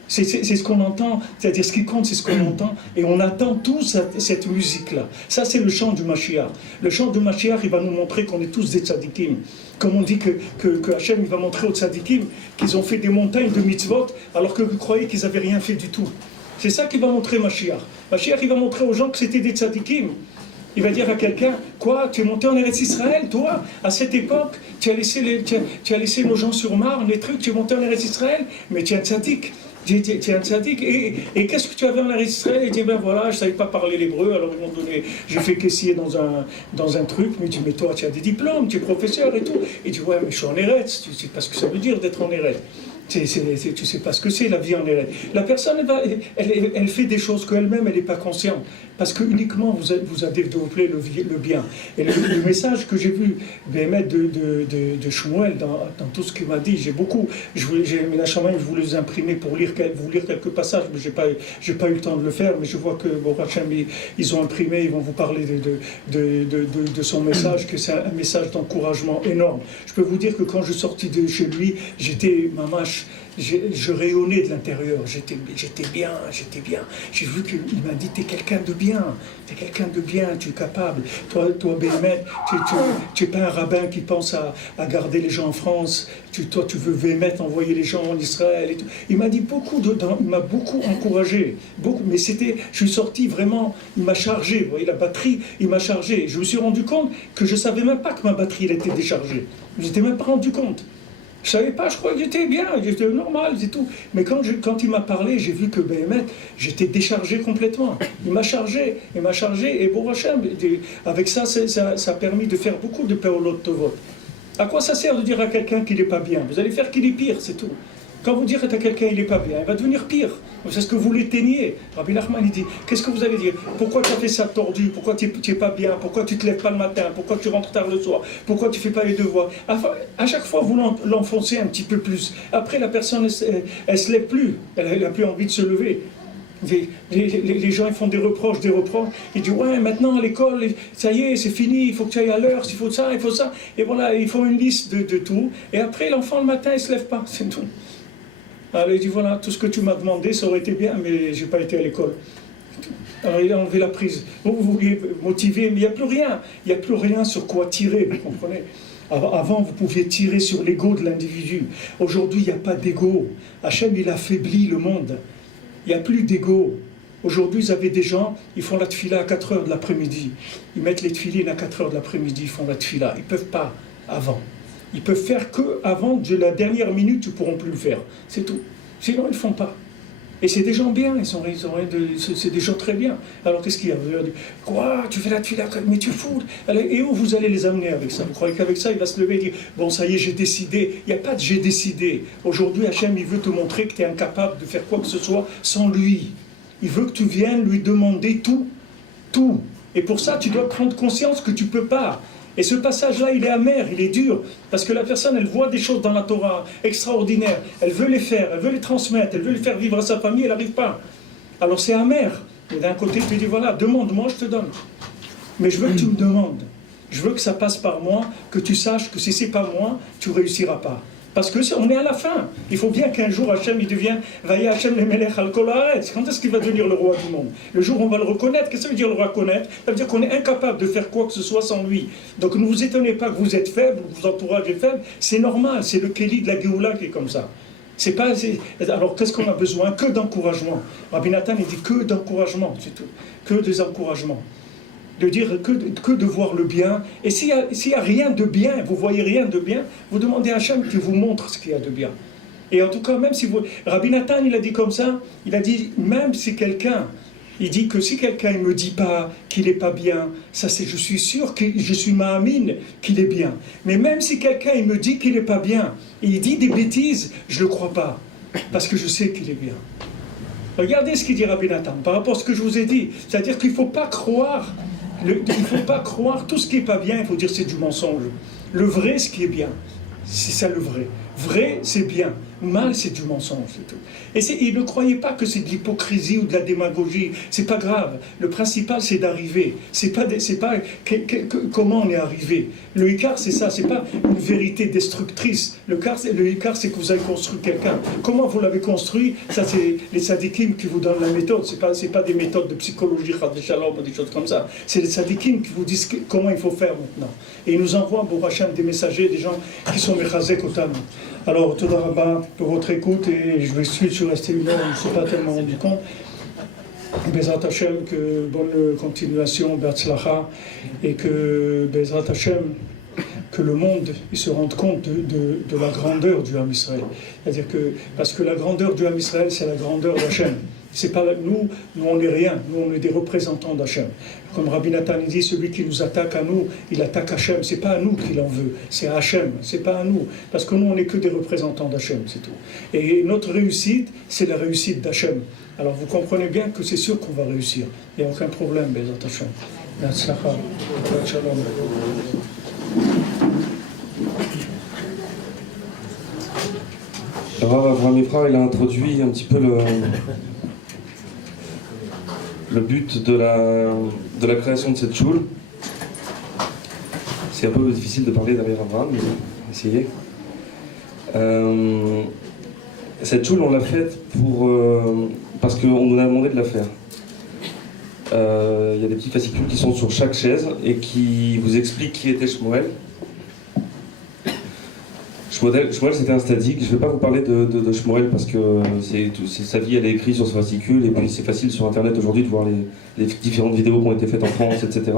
C'est ce qu'on entend, c'est-à-dire ce qui compte, c'est ce qu'on entend, et on attend tous cette musique-là. Ça, c'est le chant du Mashiach. Le chant du Mashiach, il va nous montrer qu'on est tous des tzadikim. Comme on dit que Hachem, il va montrer aux tzadikim qu'ils ont fait des montagnes de mitzvot, alors que vous croyez qu'ils n'avaient rien fait du tout. C'est ça qu'il va montrer Mashiach. Mashiach, il va montrer aux gens que c'était des tzadikim. Il va dire à quelqu'un, quoi, tu es monté en Eretz Israël, toi, à cette époque, tu as laissé nos gens sur Marne, les trucs, tu es monté en Eretz Israël, mais tu es un tzadik. Tu es un tzaddik, et qu'est-ce que tu avais en Eretz Israël? Il dit, ben voilà, je ne savais pas parler l'hébreu, alors ils m'ont donné, j'ai fait caissier dans un truc, mais il dit, mais toi, tu as des diplômes, tu es professeur et tout. Il dit, ouais, mais je suis en Eretz, tu sais pas ce que ça veut dire d'être en Eretz. Tu sais pas ce que c'est la vie en Eretz. La personne, elle fait des choses qu'elle-même, elle n'est pas consciente. Parce que uniquement vous avez développé le bien. Et le message que j'ai vu de Shmuel dans tout ce qu'il m'a dit, j'ai beaucoup. Mes Nachamim, je voulais les imprimer pour vous lire quelques passages, mais j'ai pas eu le temps de le faire. Mais je vois que bon, Hachem, ils ont imprimé, ils vont vous parler de son message, que c'est un message d'encouragement énorme. Je peux vous dire que quand je suis sorti de chez lui, j'étais mamache. Je rayonnais de l'intérieur, j'étais bien. J'ai vu qu'il m'a dit, t'es quelqu'un de bien, tu es capable. Toi Béhémet, tu n'es pas un rabbin qui pense à garder les gens en France, toi tu veux Béhémet envoyer les gens en Israël et tout. Il m'a dit il m'a beaucoup encouragé, mais je suis sorti vraiment, il m'a chargé, vous voyez la batterie, il m'a chargé. Je me suis rendu compte que je ne savais même pas que ma batterie elle était déchargée, je n'étais même pas rendu compte. Je ne savais pas, je croyais que j'étais bien, j'étais normal, c'est tout. Mais quand il m'a parlé, j'ai vu que Béhémet, j'étais déchargé complètement. Il m'a chargé, et bon Hachem, avec ça, ça a permis de faire beaucoup de Peolot Tovot. À quoi ça sert de dire à quelqu'un qu'il n'est pas bien? Vous allez faire qu'il est pire, c'est tout. Quand vous direz à quelqu'un qu'il n'est pas bien, il va devenir pire. C'est ce que vous l'éteignez. Rabbi Nachman, il dit, qu'est-ce que vous allez dire? Pourquoi tu as fait ça tordu? Pourquoi tu n'es pas bien? Pourquoi tu ne te lèves pas le matin? Pourquoi tu rentres tard le soir? Pourquoi tu ne fais pas les devoirs? À chaque fois, vous l'enfoncez un petit peu plus. Après, la personne, elle ne se lève plus. Elle n'a plus envie de se lever. Les gens ils font des reproches. Ils disent ouais maintenant à l'école ça y est c'est fini, il faut que tu ailles à l'heure, il faut ça. Et voilà, ils font une liste de tout. Et après l'enfant le matin il ne se lève pas, c'est tout. Alors il dit voilà, tout ce que tu m'as demandé ça aurait été bien mais je n'ai pas été à l'école. Alors il a enlevé la prise. Vous vouliez motiver mais il n'y a plus rien sur quoi tirer, vous comprenez? Avant, vous pouviez tirer sur l'ego de l'individu. Aujourd'hui, il n'y a pas d'ego. Hachem, il affaiblit le monde. Il n'y a plus d'ego. Aujourd'hui, ils avaient des gens, ils font la tefila à 4 heures de l'après-midi. Ils mettent les tefilines à 4 heures de l'après-midi, ils font la tefila. Ils ne peuvent pas avant. Ils peuvent faire que avant de la dernière minute, ils ne pourront plus le faire. C'est tout. Sinon, ils ne le font pas. Et c'est des gens bien, c'est des gens très bien. Alors qu'est-ce qu'il y a? Vous allez dire, quoi, tu fais la tefila, mais tu fous. Et où vous allez les amener avec ça? Vous croyez qu'avec ça, il va se lever et dire, bon, ça y est, j'ai décidé. Il n'y a pas de j'ai décidé. Aujourd'hui, Hachem, il veut te montrer que tu es incapable de faire quoi que ce soit sans lui. Il veut que tu viennes lui demander tout, tout. Et pour ça, tu dois prendre conscience que tu ne peux pas. Et ce passage-là, il est amer, il est dur, parce que la personne, elle voit des choses dans la Torah extraordinaires, elle veut les faire, elle veut les transmettre, elle veut les faire vivre à sa famille, elle n'arrive pas. Alors c'est amer. Et d'un côté, tu te dis, voilà, demande-moi, je te donne. Mais je veux que tu me demandes. Je veux que ça passe par moi, que tu saches que si ce n'est pas moi, tu ne réussiras pas. Parce qu'on est à la fin. Il faut bien qu'un jour, Hachem, il devient Vaya Hachem le Melech al Kol Haaretz. Quand est-ce qu'il va devenir le roi du monde? Le jour où on va le reconnaître. Qu'est-ce que ça veut dire le reconnaître? Ça veut dire qu'on est incapable de faire quoi que ce soit sans lui. Donc ne vous étonnez pas que vous êtes faible, que votre entourage est faible. C'est normal, c'est le Kéli de la Géoula qui est comme ça. Alors qu'est-ce qu'on a besoin? Que d'encouragement. Rabbi Nathan, il dit que d'encouragement, c'est tout. Que des encouragements. De dire que de voir le bien. Et s'il y a rien de bien, vous voyez rien de bien, vous demandez à Hachem qu'il vous montre ce qu'il y a de bien. Et en tout cas, même si vous... Rabbi Nathan, il a dit comme ça, il a dit, même si quelqu'un, il dit que si quelqu'un ne me dit pas qu'il n'est pas bien, ça c'est, je suis sûr que je suis ma'amine qu'il est bien. Mais même si quelqu'un il me dit qu'il n'est pas bien, et il dit des bêtises, je ne le crois pas, parce que je sais qu'il est bien. Regardez ce qu'il dit Rabbi Nathan, par rapport à ce que je vous ai dit. C'est-à-dire qu'il ne faut pas croire... Il ne faut pas croire tout ce qui n'est pas bien, il faut dire c'est du mensonge. Le vrai, ce qui est bien, c'est ça le vrai. Vrai, c'est bien. Mal, c'est du mensonge, c'est tout. Et ne croyez pas que c'est de l'hypocrisie ou de la démagogie. C'est pas grave. Le principal, c'est d'arriver. C'est pas comment on est arrivé. Le Icar, c'est ça. C'est pas une vérité destructrice. Le Icar, c'est que vous avez construit quelqu'un. Comment vous l'avez construit? Ça, c'est les sadikim qui vous donnent la méthode. C'est pas des méthodes de psychologie, des shalom, des choses comme ça. C'est les sadikim qui vous disent comment il faut faire maintenant. Et ils nous envoient, pour Hachem, des messagers, des gens qui sont mechazek otam. Alors, Toda Rabba pour votre écoute, et je suis resté une heure, je ne me suis pas tellement rendu compte. Bezrat Hashem, que bonne continuation, Berzlacha, et que Bezrat Hashem, que le monde il se rende compte de la grandeur du Ham Israël. C'est-à-dire que, parce que la grandeur du Ham Israël, c'est la grandeur d'Hachem. C'est pas nous on n'est rien, nous on est des représentants d'Hachem. Comme Rabbi Nathan dit, celui qui nous attaque à nous, il attaque Hachem. C'est pas à nous qu'il en veut, c'est à Hachem, c'est pas à nous. Parce que nous on n'est que des représentants d'Hachem, c'est tout. Et notre réussite, c'est la réussite d'Hachem. Alors vous comprenez bien que c'est sûr qu'on va réussir. Il n'y a aucun problème, Bezat Hachem. Be'atzlacha, Shalom. Rav Avraham Efra, il a introduit un petit peu le but de la création de cette choule. C'est un peu difficile de parler derrière Avraham, mais on va essayer. Cette choule, on l'a faite parce qu'on nous a demandé de la faire. Il y a des petits fascicules qui sont sur chaque chaise et qui vous expliquent qui était Shmuel. Shmuel, c'était un tzaddik. Je ne vais pas vous parler de Shmuel parce que sa vie, elle est écrite sur ce fascicule et puis c'est facile sur internet aujourd'hui de voir les différentes vidéos qui ont été faites en France, etc.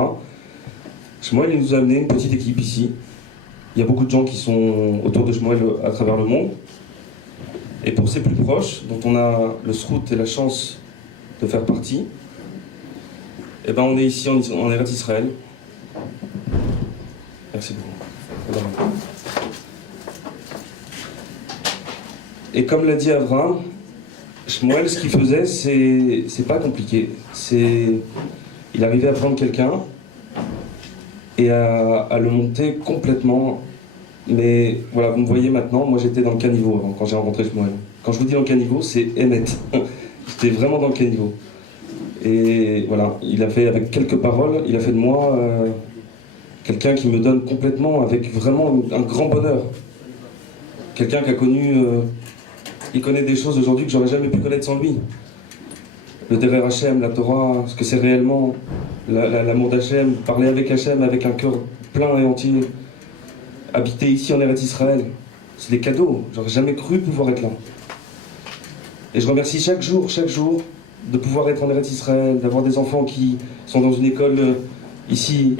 Shmuel, il nous a amené une petite équipe ici. Il y a beaucoup de gens qui sont autour de Shmuel à travers le monde. Et pour ses plus proches, dont on a le srout et la chance de faire partie, eh ben on est ici en Eretz Israël. Merci beaucoup. Et comme l'a dit Avraham, Shmuel, ce qu'il faisait, c'est pas compliqué. Il arrivait à prendre quelqu'un et à le monter complètement. Mais voilà, vous me voyez maintenant, moi j'étais dans le caniveau avant, quand j'ai rencontré Shmuel. Quand je vous dis dans le caniveau, c'est Emet. J'étais vraiment dans le caniveau. Et voilà, il a fait avec quelques paroles, il a fait de moi quelqu'un qui me donne complètement, avec vraiment un grand bonheur. Quelqu'un qui a connu... il connaît des choses aujourd'hui que j'aurais jamais pu connaître sans lui. Le Derer Hashem, la Torah, ce que c'est réellement, l'amour d'Hachem, parler avec Hachem avec un cœur plein et entier, habiter ici en Eretz Israël, c'est des cadeaux, j'aurais jamais cru pouvoir être là. Et je remercie chaque jour de pouvoir être en Eretz Israël, d'avoir des enfants qui sont dans une école ici,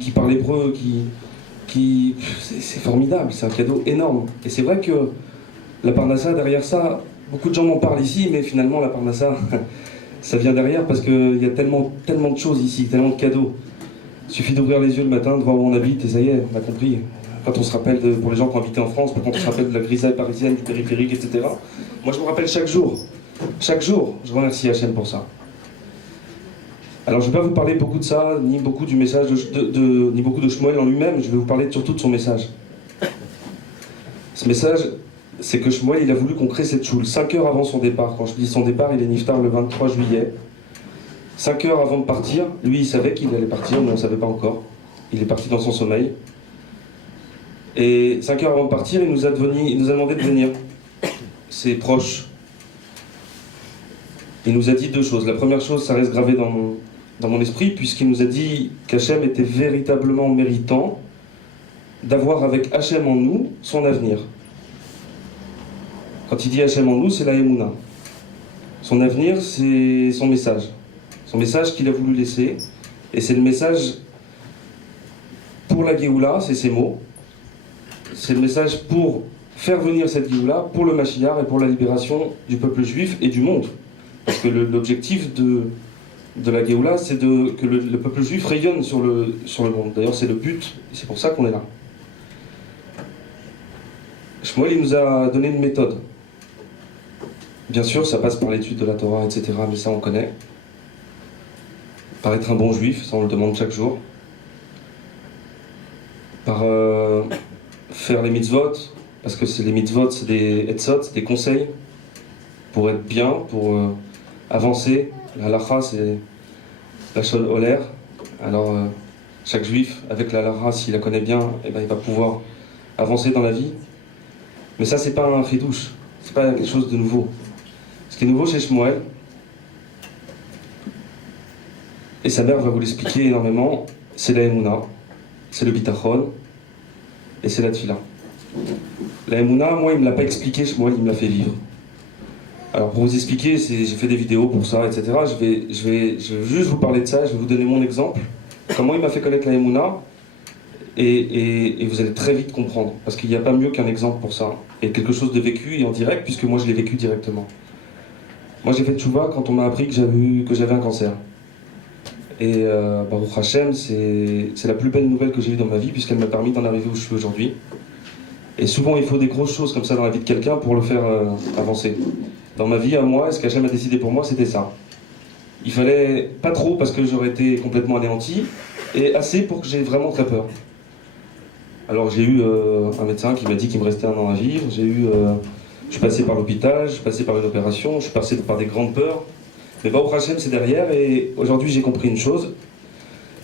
qui parlent hébreu, c'est formidable, c'est un cadeau énorme. Et c'est vrai que la Parnassa, derrière ça, beaucoup de gens m'en parlent ici, mais finalement la Parnassa, ça vient derrière parce qu'il y a tellement de choses ici, tellement de cadeaux. Il suffit d'ouvrir les yeux le matin, de voir où on habite, et ça y est, on a compris. Quand on se rappelle, pour les gens qui ont habité en France, quand on se rappelle de la grisaille parisienne, du périphérique, etc. Moi je me rappelle chaque jour, je remercie Hachem pour ça. Alors je ne vais pas vous parler beaucoup de ça, ni beaucoup du message ni beaucoup de Shmuel en lui-même, je vais vous parler surtout de son message. Ce message, c'est que Shmuel, il a voulu qu'on crée cette choule 5 heures avant son départ. Quand je dis son départ, il est niftar le 23 juillet. 5 heures avant de partir, lui il savait qu'il allait partir, mais on ne savait pas encore. Il est parti dans son sommeil. Et 5 heures avant de partir, il nous a demandé de venir. Ses proches. Il nous a dit 2 choses. La première chose, ça reste gravé dans mon esprit, puisqu'il nous a dit qu'Hachem était véritablement méritant d'avoir avec Hachem en nous son avenir. Quand il dit Hachem en nous, c'est la Emouna. Son avenir, c'est son message. Son message qu'il a voulu laisser. Et c'est le message pour la Géoula, c'est ses mots. C'est le message pour faire venir cette Géoula, pour le Mashiach et pour la libération du peuple juif et du monde. Parce que l'objectif de la Géoula, c'est que le peuple juif rayonne sur le monde. D'ailleurs, c'est le but, et c'est pour ça qu'on est là. Shmuel, il nous a donné une méthode. Bien sûr, ça passe par l'étude de la Torah, etc., mais ça, on connaît. Par être un bon juif, ça, on le demande chaque jour. Par faire les mitzvot, parce que les mitzvot, c'est des etzot, c'est des conseils pour être bien, pour avancer. La halacha, c'est la shon oler. Alors, chaque juif, avec la halacha, s'il la connaît bien, eh ben, il va pouvoir avancer dans la vie. Mais ça, c'est pas un chidouche, c'est pas quelque chose de nouveau. Ce qui est nouveau chez Shmuel, et sa mère va vous l'expliquer énormément, c'est la Emouna, c'est le bitachon, et c'est la tfila. La Emouna, moi, il ne me l'a pas expliqué, Shmuel, il me l'a fait vivre. Alors pour vous expliquer, j'ai fait des vidéos pour ça, etc. Je vais juste vous parler de ça, je vais vous donner mon exemple. Comment il m'a fait connaître la Emouna, et vous allez très vite comprendre. Parce qu'il n'y a pas mieux qu'un exemple pour ça. Et quelque chose de vécu et en direct, puisque moi je l'ai vécu directement. Moi j'ai fait tchouva quand on m'a appris que j'avais un cancer. Et Baruch Hashem, c'est la plus belle nouvelle que j'ai eue dans ma vie, puisqu'elle m'a permis d'en arriver où je suis aujourd'hui. Et souvent il faut des grosses choses comme ça dans la vie de quelqu'un pour le faire avancer. Dans ma vie, à moi, ce qu'Hachem a décidé pour moi, c'était ça. Il fallait pas trop parce que j'aurais été complètement anéanti, et assez pour que j'ai vraiment très peur. Alors j'ai eu un médecin qui m'a dit qu'il me restait 1 an à vivre, je suis passé par l'hôpital, je suis passé par une opération, je suis passé par des grandes peurs. Mais Baruch Hashem, c'est derrière, et aujourd'hui j'ai compris une chose.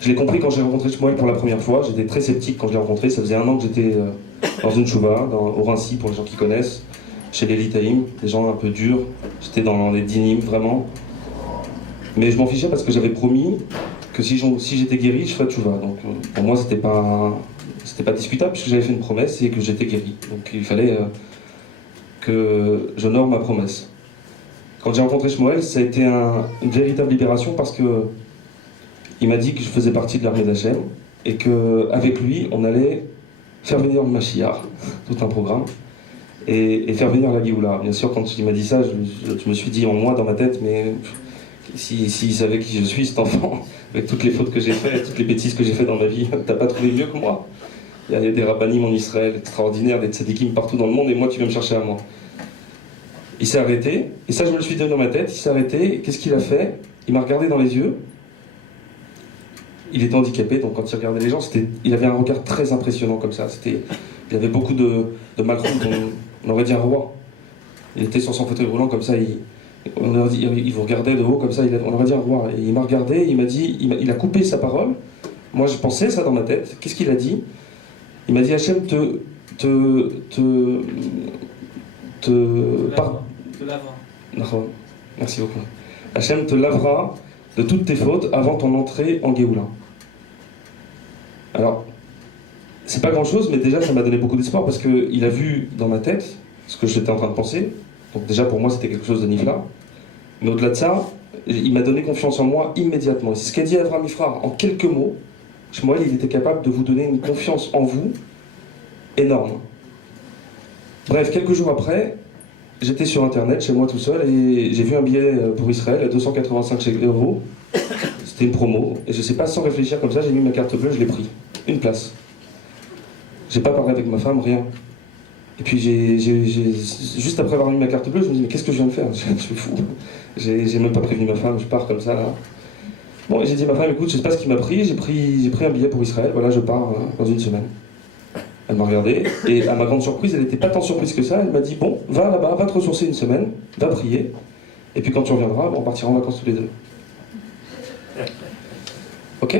Je l'ai compris quand j'ai rencontré Shmuel pour la première fois, j'étais très sceptique quand je l'ai rencontré, ça faisait 1 an que j'étais dans une chouva, au Rincy, pour les gens qui connaissent. Chez les Litaïm, des gens un peu durs, j'étais dans les dynimes vraiment. Mais je m'en fichais parce que j'avais promis que si j'étais guéri, je ferais tchouva. Donc pour moi, c'était pas discutable puisque j'avais fait une promesse et que j'étais guéri. Donc il fallait que j'honore ma promesse. Quand j'ai rencontré Shmuel, ça a été une véritable libération parce que il m'a dit que je faisais partie de l'armée d'Hachem et qu'avec lui, on allait faire venir le Mashiach, tout un programme. Et faire venir la Géoula. Bien sûr, quand il m'a dit ça, je me suis dit en moi, dans ma tête, mais s'il savait qui je suis, cet enfant, avec toutes les fautes que j'ai faites, toutes les bêtises que j'ai faites dans ma vie, t'as pas trouvé mieux que moi. Il y a des rabbanim en Israël extraordinaires, des tzadikim partout dans le monde, et moi, tu viens me chercher à moi. Il s'est arrêté, et ça, je me le suis dit dans ma tête, il s'est arrêté, et qu'est-ce qu'il a fait? Il m'a regardé dans les yeux. Il était handicapé, donc quand il regardait les gens, il avait un regard très impressionnant comme ça. Il avait beaucoup de malchut, on aurait dit un roi. Il était sur son fauteuil roulant comme ça, il vous regardait de haut comme ça, on aurait dit un roi. Et il m'a regardé, il m'a dit, il a coupé sa parole. Moi je pensais ça dans ma tête. Qu'est-ce qu'il a dit? Il m'a dit Hachem te lavera. Merci beaucoup. Hachem te lavera de toutes tes fautes avant ton entrée en Géoula. Alors, c'est pas grand chose, mais déjà ça m'a donné beaucoup d'espoir parce qu'il a vu dans ma tête ce que j'étais en train de penser. Donc déjà pour moi c'était quelque chose de nifla. Mais au-delà de ça, Il m'a donné confiance en moi immédiatement. C'est ce qu'a dit Avraham Ifrar. En quelques mots, Shmuel, il était capable de vous donner une confiance en vous énorme. Bref, quelques jours après, j'étais sur Internet, chez moi tout seul, et j'ai vu un billet pour Israël à 285 €. C'était une promo. Et je sais pas, sans réfléchir comme ça, j'ai mis ma carte bleue, je l'ai pris. Une place. J'ai pas parlé avec ma femme, rien. Et puis juste après avoir mis ma carte bleue, je me dis mais qu'est-ce que je viens de faire? Je suis fou. J'ai même pas prévenu ma femme, je pars comme ça là. Bon, et j'ai dit à ma femme, écoute, je sais pas ce qui m'a pris, j'ai pris un billet pour Israël, voilà, je pars dans une semaine. Elle m'a regardé, et à ma grande surprise, elle n'était pas tant surprise que ça, elle m'a dit, bon, va là-bas, va te ressourcer une semaine, va prier, et puis quand tu reviendras, on partira en vacances tous les deux. Ok?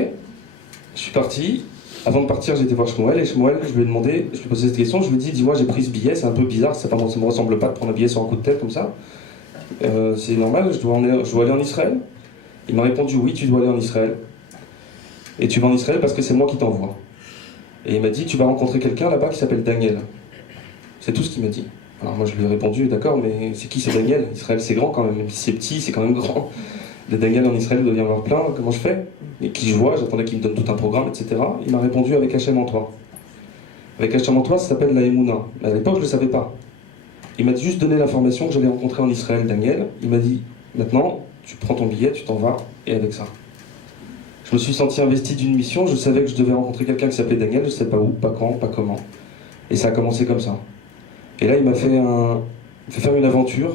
Je suis parti. Avant de partir, j'étais voir Shmuel, et Shmuel, je lui ai demandé, je lui ai posé cette question, je lui ai dit, dis-moi, j'ai pris ce billet, c'est un peu bizarre, ça me ressemble pas de prendre un billet sur un coup de tête comme ça. C'est normal, je dois aller en Israël. Il m'a répondu, oui, tu dois aller en Israël. Et tu vas en Israël parce que c'est moi qui t'envoie. Et il m'a dit, tu vas rencontrer quelqu'un là-bas qui s'appelle Daniel. C'est tout ce qu'il m'a dit. Alors moi je lui ai répondu, d'accord, mais c'est qui c'est Daniel? Israël c'est grand quand même si c'est petit, c'est quand même grand. Des Daniel en Israël, il doit y en avoir plein, comment je fais? Et qui je vois, j'attendais qu'il me donne tout un programme, etc. Il m'a répondu avec Hachem en toi. Avec Hachem en toi, ça s'appelle la Emouna. Mais à l'époque je ne le savais pas. Il m'a juste donné l'information que j'allais rencontrer en Israël Daniel. Il m'a dit, maintenant, tu prends ton billet, tu t'en vas, et avec ça. Je me suis senti investi d'une mission, je savais que je devais rencontrer quelqu'un qui s'appelait Daniel, je ne sais pas où, pas quand, pas comment. Et ça a commencé comme ça. Et là, il m'a fait faire une aventure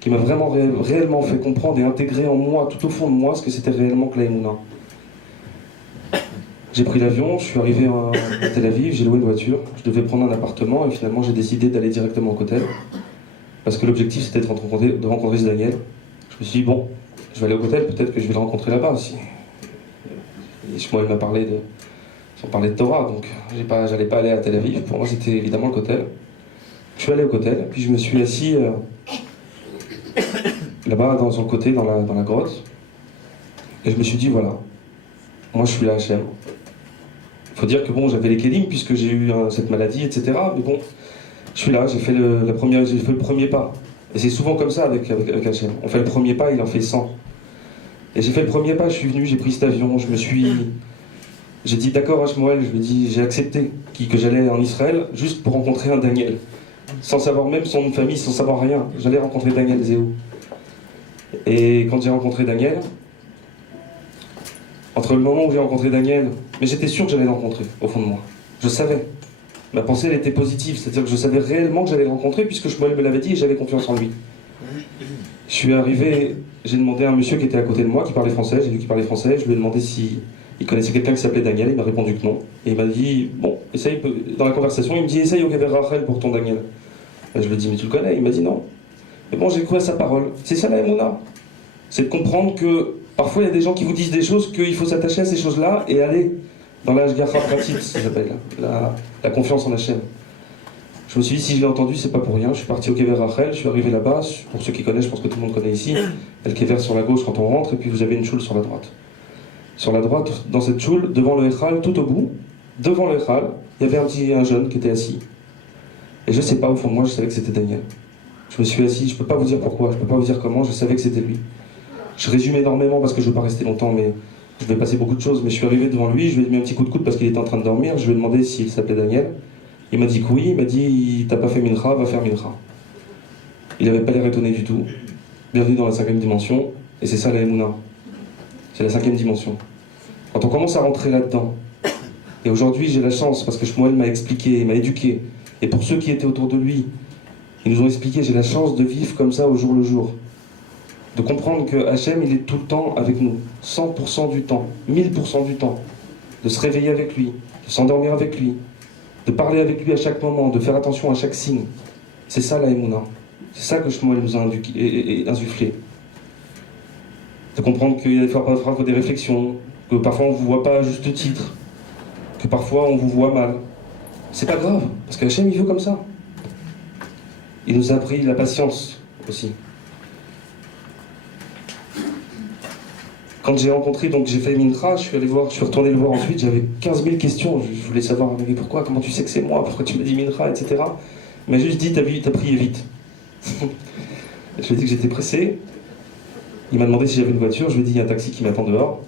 qui m'a vraiment réellement fait comprendre et intégrer en moi, tout au fond de moi, ce que c'était réellement que la Emouna. J'ai pris l'avion, je suis arrivé à Tel Aviv, j'ai loué une voiture, je devais prendre un appartement, et finalement j'ai décidé d'aller directement au Kotel, parce que l'objectif c'était de rencontrer ce Daniel. Je me suis dit, bon, je vais aller au Kotel, peut-être que je vais le rencontrer là-bas aussi. Et Shmuel m'a parlé de Torah, donc j'allais pas aller à Tel Aviv, pour moi c'était évidemment le Kotel. Je suis allé au Kotel, puis je me suis assis là-bas sur le côté, dans la grotte, et je me suis dit, voilà, moi je suis là Hachem. Il faut dire que bon, j'avais les kélim puisque j'ai eu cette maladie, etc. Mais bon, je suis là, j'ai fait le premier pas. Et c'est souvent comme ça avec Hachem. On fait le premier pas, il en fait 100. Et j'ai fait le premier pas, je suis venu, j'ai pris cet avion, j'ai dit d'accord à Shmuel, je lui ai dit, j'ai accepté que j'allais en Israël juste pour rencontrer un Daniel. Sans savoir même son nom de famille, sans savoir rien. J'allais rencontrer Daniel Zéou. Et quand j'ai rencontré Daniel, entre le moment où j'ai rencontré Daniel, mais j'étais sûr que j'allais le rencontrer, au fond de moi. Je savais. Ma pensée, elle était positive, c'est-à-dire que je savais réellement que j'allais le rencontrer, puisque Shmuel me l'avait dit et j'avais confiance en lui. Je suis arrivé, j'ai demandé à un monsieur qui était à côté de moi, qui parlait français, j'ai vu qu'il parlait français, je lui ai demandé s'il connaissait quelqu'un qui s'appelait Daniel, il m'a répondu que non. Et il m'a dit, bon, essaye, dans la conversation, il me dit, essaye au Kever Rachel pour ton Daniel. Et je lui ai dit, mais tu le connais? Il m'a dit non. Et bon, j'ai cru à sa parole. C'est ça la Emouna. C'est de comprendre que parfois il y a des gens qui vous disent des choses, qu'il faut s'attacher à ces choses-là et aller dans la Hashgacha pratique, ça s'appelle, la confiance en Hachem. Je me suis dit, si je l'ai entendu, c'est pas pour rien. Je suis parti au Kever Rachel, je suis arrivé là-bas. Pour ceux qui connaissent, je pense que tout le monde connaît ici. Il y a le Kever sur la gauche quand on rentre, et puis vous avez une choule sur la droite. Sur la droite, dans cette choule, devant le Echal, tout au bout, devant le Echal, il y avait un jeune qui était assis. Et je sais pas, au fond de moi, je savais que c'était Daniel. Je me suis assis, je peux pas vous dire pourquoi, je peux pas vous dire comment, je savais que c'était lui. Je résume énormément parce que je veux pas rester longtemps, mais je vais passer beaucoup de choses. Mais je suis arrivé devant lui, je lui ai mis un petit coup de coude parce qu'il était en train de dormir, je lui ai demandé s'il s'appelait Daniel. Il m'a dit que oui, il m'a dit, t'as pas fait Mincha, va faire Mincha. Il avait pas l'air étonné du tout. Bienvenue dans la 5e dimension, et c'est ça la Emouna. C'est la 5e dimension. Quand on commence à rentrer là-dedans, et aujourd'hui j'ai la chance, parce que Shmuel m'a expliqué, m'a éduqué, et pour ceux qui étaient autour de lui, ils nous ont expliqué, j'ai la chance de vivre comme ça au jour le jour. De comprendre que Hachem, il est tout le temps avec nous, 100% du temps, 1000% du temps. De se réveiller avec lui, de s'endormir avec lui, de parler avec lui à chaque moment, de faire attention à chaque signe. C'est ça la Emouna. C'est ça que Shmuel nous a insufflé. De comprendre qu'il y a des fois parfois des réflexions, que parfois on ne vous voit pas à juste titre, que parfois on vous voit mal. C'est pas grave, parce que Hachem il veut comme ça. Il nous a appris la patience aussi. Quand j'ai rencontré, donc j'ai fait Mincha, je suis retourné le voir ensuite, j'avais 15 000 questions, je voulais savoir mais pourquoi, comment tu sais que c'est moi, pourquoi tu me dis Mincha, etc. Il m'a juste dit, t'as prié vite. Je lui ai dit que j'étais pressé, Il m'a demandé si j'avais une voiture, je lui ai dit il y a un taxi qui m'attend dehors.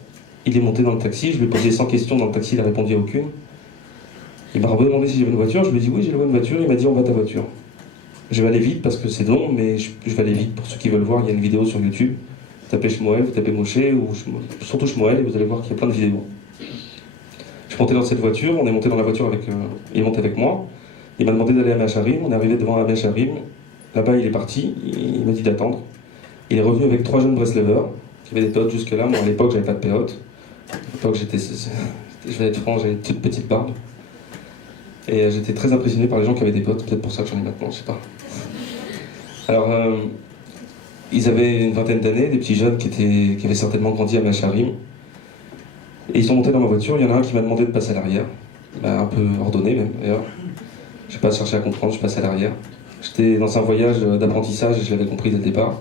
Il est monté dans le taxi, je lui ai posé 100 questions dans le taxi, il n'a répondu à aucune. Il m'a demandé si j'avais une voiture, je lui ai dit oui, j'ai une voiture, il m'a dit on va à ta voiture. Je vais aller vite parce que c'est long, mais je vais aller vite. Pour ceux qui veulent voir, il y a une vidéo sur YouTube. Vous tapez Shmuel, vous tapez Moshe, ou surtout Shmuel, et vous allez voir qu'il y a plein de vidéos. Je suis monté dans cette voiture, on est monté dans la voiture avec... il est monté avec moi. Il m'a demandé d'aller à Mecharim, on est arrivé devant à Mecharim. Là-bas, il est parti, il m'a dit d'attendre. Il est revenu avec 3 jeunes Breslevers, qui avaient des péotes jusque-là. Moi, à l'époque, j'avais pas de péotes. À l'époque, je vais être franc, j'avais une toute petite barbe. Et j'étais très impressionné par les gens qui avaient des potes, peut-être pour ça que j'en ai maintenant, je sais pas. Alors, ils avaient une vingtaine d'années, des petits jeunes qui avaient certainement grandi à Mecharim. Et ils sont montés dans ma voiture, il y en a un qui m'a demandé de passer à l'arrière. Il m'a un peu ordonné même, d'ailleurs. Je n'ai pas cherché à comprendre, je passe à l'arrière. J'étais dans un voyage d'apprentissage et je l'avais compris dès le départ.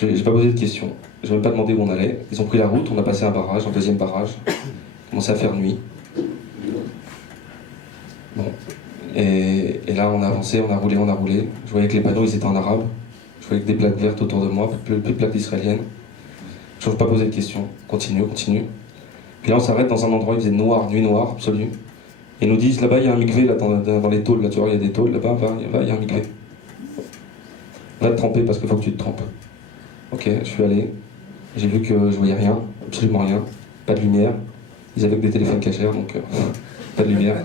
Je n'ai pas posé de questions, je n'ai même pas demandé où on allait. Ils ont pris la route, on a passé un barrage, un deuxième barrage. Il commençait à faire nuit. Bon. Et là, on a avancé, on a roulé. Je voyais que les panneaux, ils étaient en arabe. Je voyais que des plaques vertes autour de moi, plus de plaques israéliennes. Je n'ai pas posé de questions. Continue. Puis là, on s'arrête dans un endroit, il faisait noir, nuit noire, absolue. Et ils nous disent, là-bas, il y a un mikvé, là, dans les tôles, là, tu vois, il y a des tôles, là-bas, il y a un mikvé. Va te tremper parce qu'il faut que tu te trempes. Ok, je suis allé. J'ai vu que je voyais rien, absolument rien. Pas de lumière. Ils avaient que des téléphones cachers, donc pas de lumière.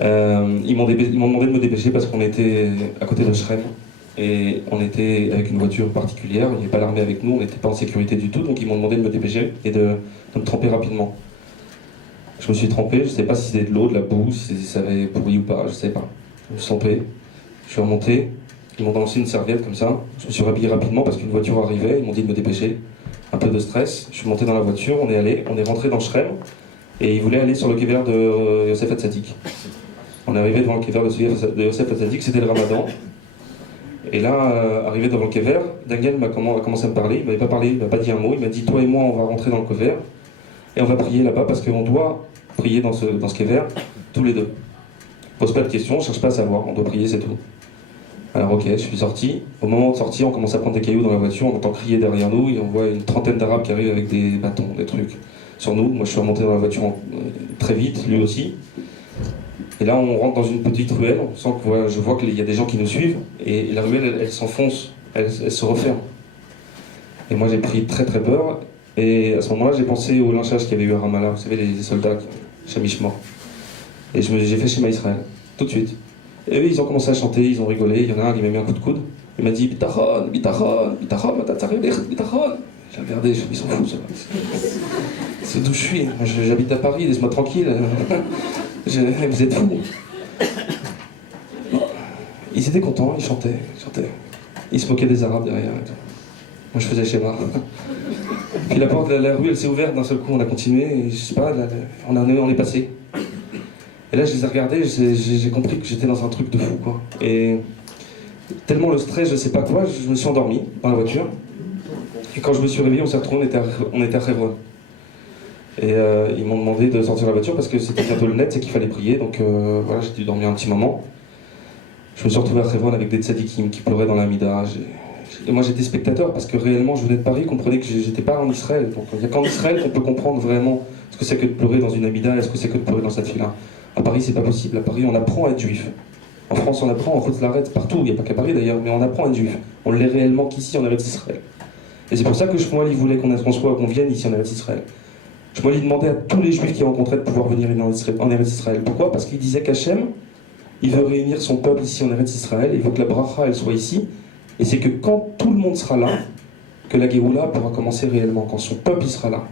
Ils m'ont demandé de me dépêcher parce qu'on était à côté de Shrem. Et on était avec une voiture particulière, il n'y avait pas l'armée avec nous, on n'était pas en sécurité du tout, donc ils m'ont demandé de me dépêcher et de me tremper rapidement. Je me suis trempé, je ne sais pas si c'était de l'eau, de la boue, si ça avait pourri ou pas, je ne sais pas. Je me suis trempé, je suis remonté, ils m'ont lancé une serviette comme ça, je me suis rhabillé rapidement parce qu'une voiture arrivait, ils m'ont dit de me dépêcher. Un peu de stress, je suis monté dans la voiture, on est rentré dans Shrem et ils voulaient aller sur le kéver de Yosef Hatzadik. On est arrivé devant le kéver de Yosef Hatzadik, c'était le Ramadan. Et là, arrivé devant le kéver, Daniel a commencé à me parler, il m'avait pas parlé, il m'a pas dit un mot, il m'a dit toi et moi on va rentrer dans le kéver et on va prier là-bas parce qu'on doit prier dans ce kéver, tous les deux. Pose pas de questions, cherche pas à savoir, on doit prier, c'est tout. Alors ok, je suis sorti, au moment de sortir, on commence à prendre des cailloux dans la voiture, on entend crier derrière nous et on voit une trentaine d'Arabes qui arrivent avec des bâtons, des trucs sur nous. Moi je suis remonté dans la voiture très vite, lui aussi. Et là, on rentre dans une petite ruelle, on sent que je vois qu'il y a des gens qui nous suivent, et la ruelle, elle s'enfonce, elle se referme. Et moi, j'ai pris très très peur, et à ce moment-là, j'ai pensé au lynchage qu'il y avait eu à Ramallah, vous savez, les soldats, Shamish-mort. Et j'ai fait Shema Israël, tout de suite. Et eux, ils ont commencé à chanter, ils ont rigolé, il y en a un qui m'a mis un coup de coude, il m'a dit « Bitachon, bitachon, bitachon, bitachon ». J'ai regardé, ils sont fous, ça. C'est d'où je suis, j'habite à Paris, laisse-moi tranquille. Vous êtes fous. Ils étaient contents, ils chantaient. Ils se moquaient des Arabes derrière et tout. Moi je faisais schéma. Puis la porte de la rue elle s'est ouverte d'un seul coup, on a continué, et je sais pas, on est passé. Et là je les ai regardés, j'ai compris que j'étais dans un truc de fou quoi. Et tellement le stress, je sais pas quoi, je me suis endormi dans la voiture. Et quand je me suis réveillé, on s'est retrouvés, on était à Hebron. Et ils m'ont demandé de sortir de la voiture parce que c'était bientôt le net et qu'il fallait prier, donc voilà, j'ai dû dormir un petit moment. Je me suis retrouvé à Hebron avec des tzadikim qui pleuraient dans la Mida. Et moi j'étais spectateur parce que réellement je venais de Paris, comprenez que j'étais pas en Israël. Donc il n'y a qu'en Israël qu'on peut comprendre vraiment ce que c'est que de pleurer dans une Amida et ce que c'est que de pleurer dans cette fila. À Paris c'est pas possible, à Paris on apprend à être juif. En France on apprend, en Côte-Larette, partout, il n'y a pas qu'à Paris d'ailleurs, mais on apprend à être juif. On l'est réellement qu'ici en Eretz Israël. Et c'est pour ça que Shmuel il voulait qu'on vienne ici en Eretz Israël. Shmuel il demandait à tous les juifs qu'il rencontrait de pouvoir venir en Eretz Israël. Pourquoi? Parce qu'il disait qu'Hachem, il veut réunir son peuple ici en Eretz Israël, il veut que la bracha elle soit ici, et c'est que quand tout le monde sera là, que la Géoula pourra commencer réellement, quand son peuple il sera là.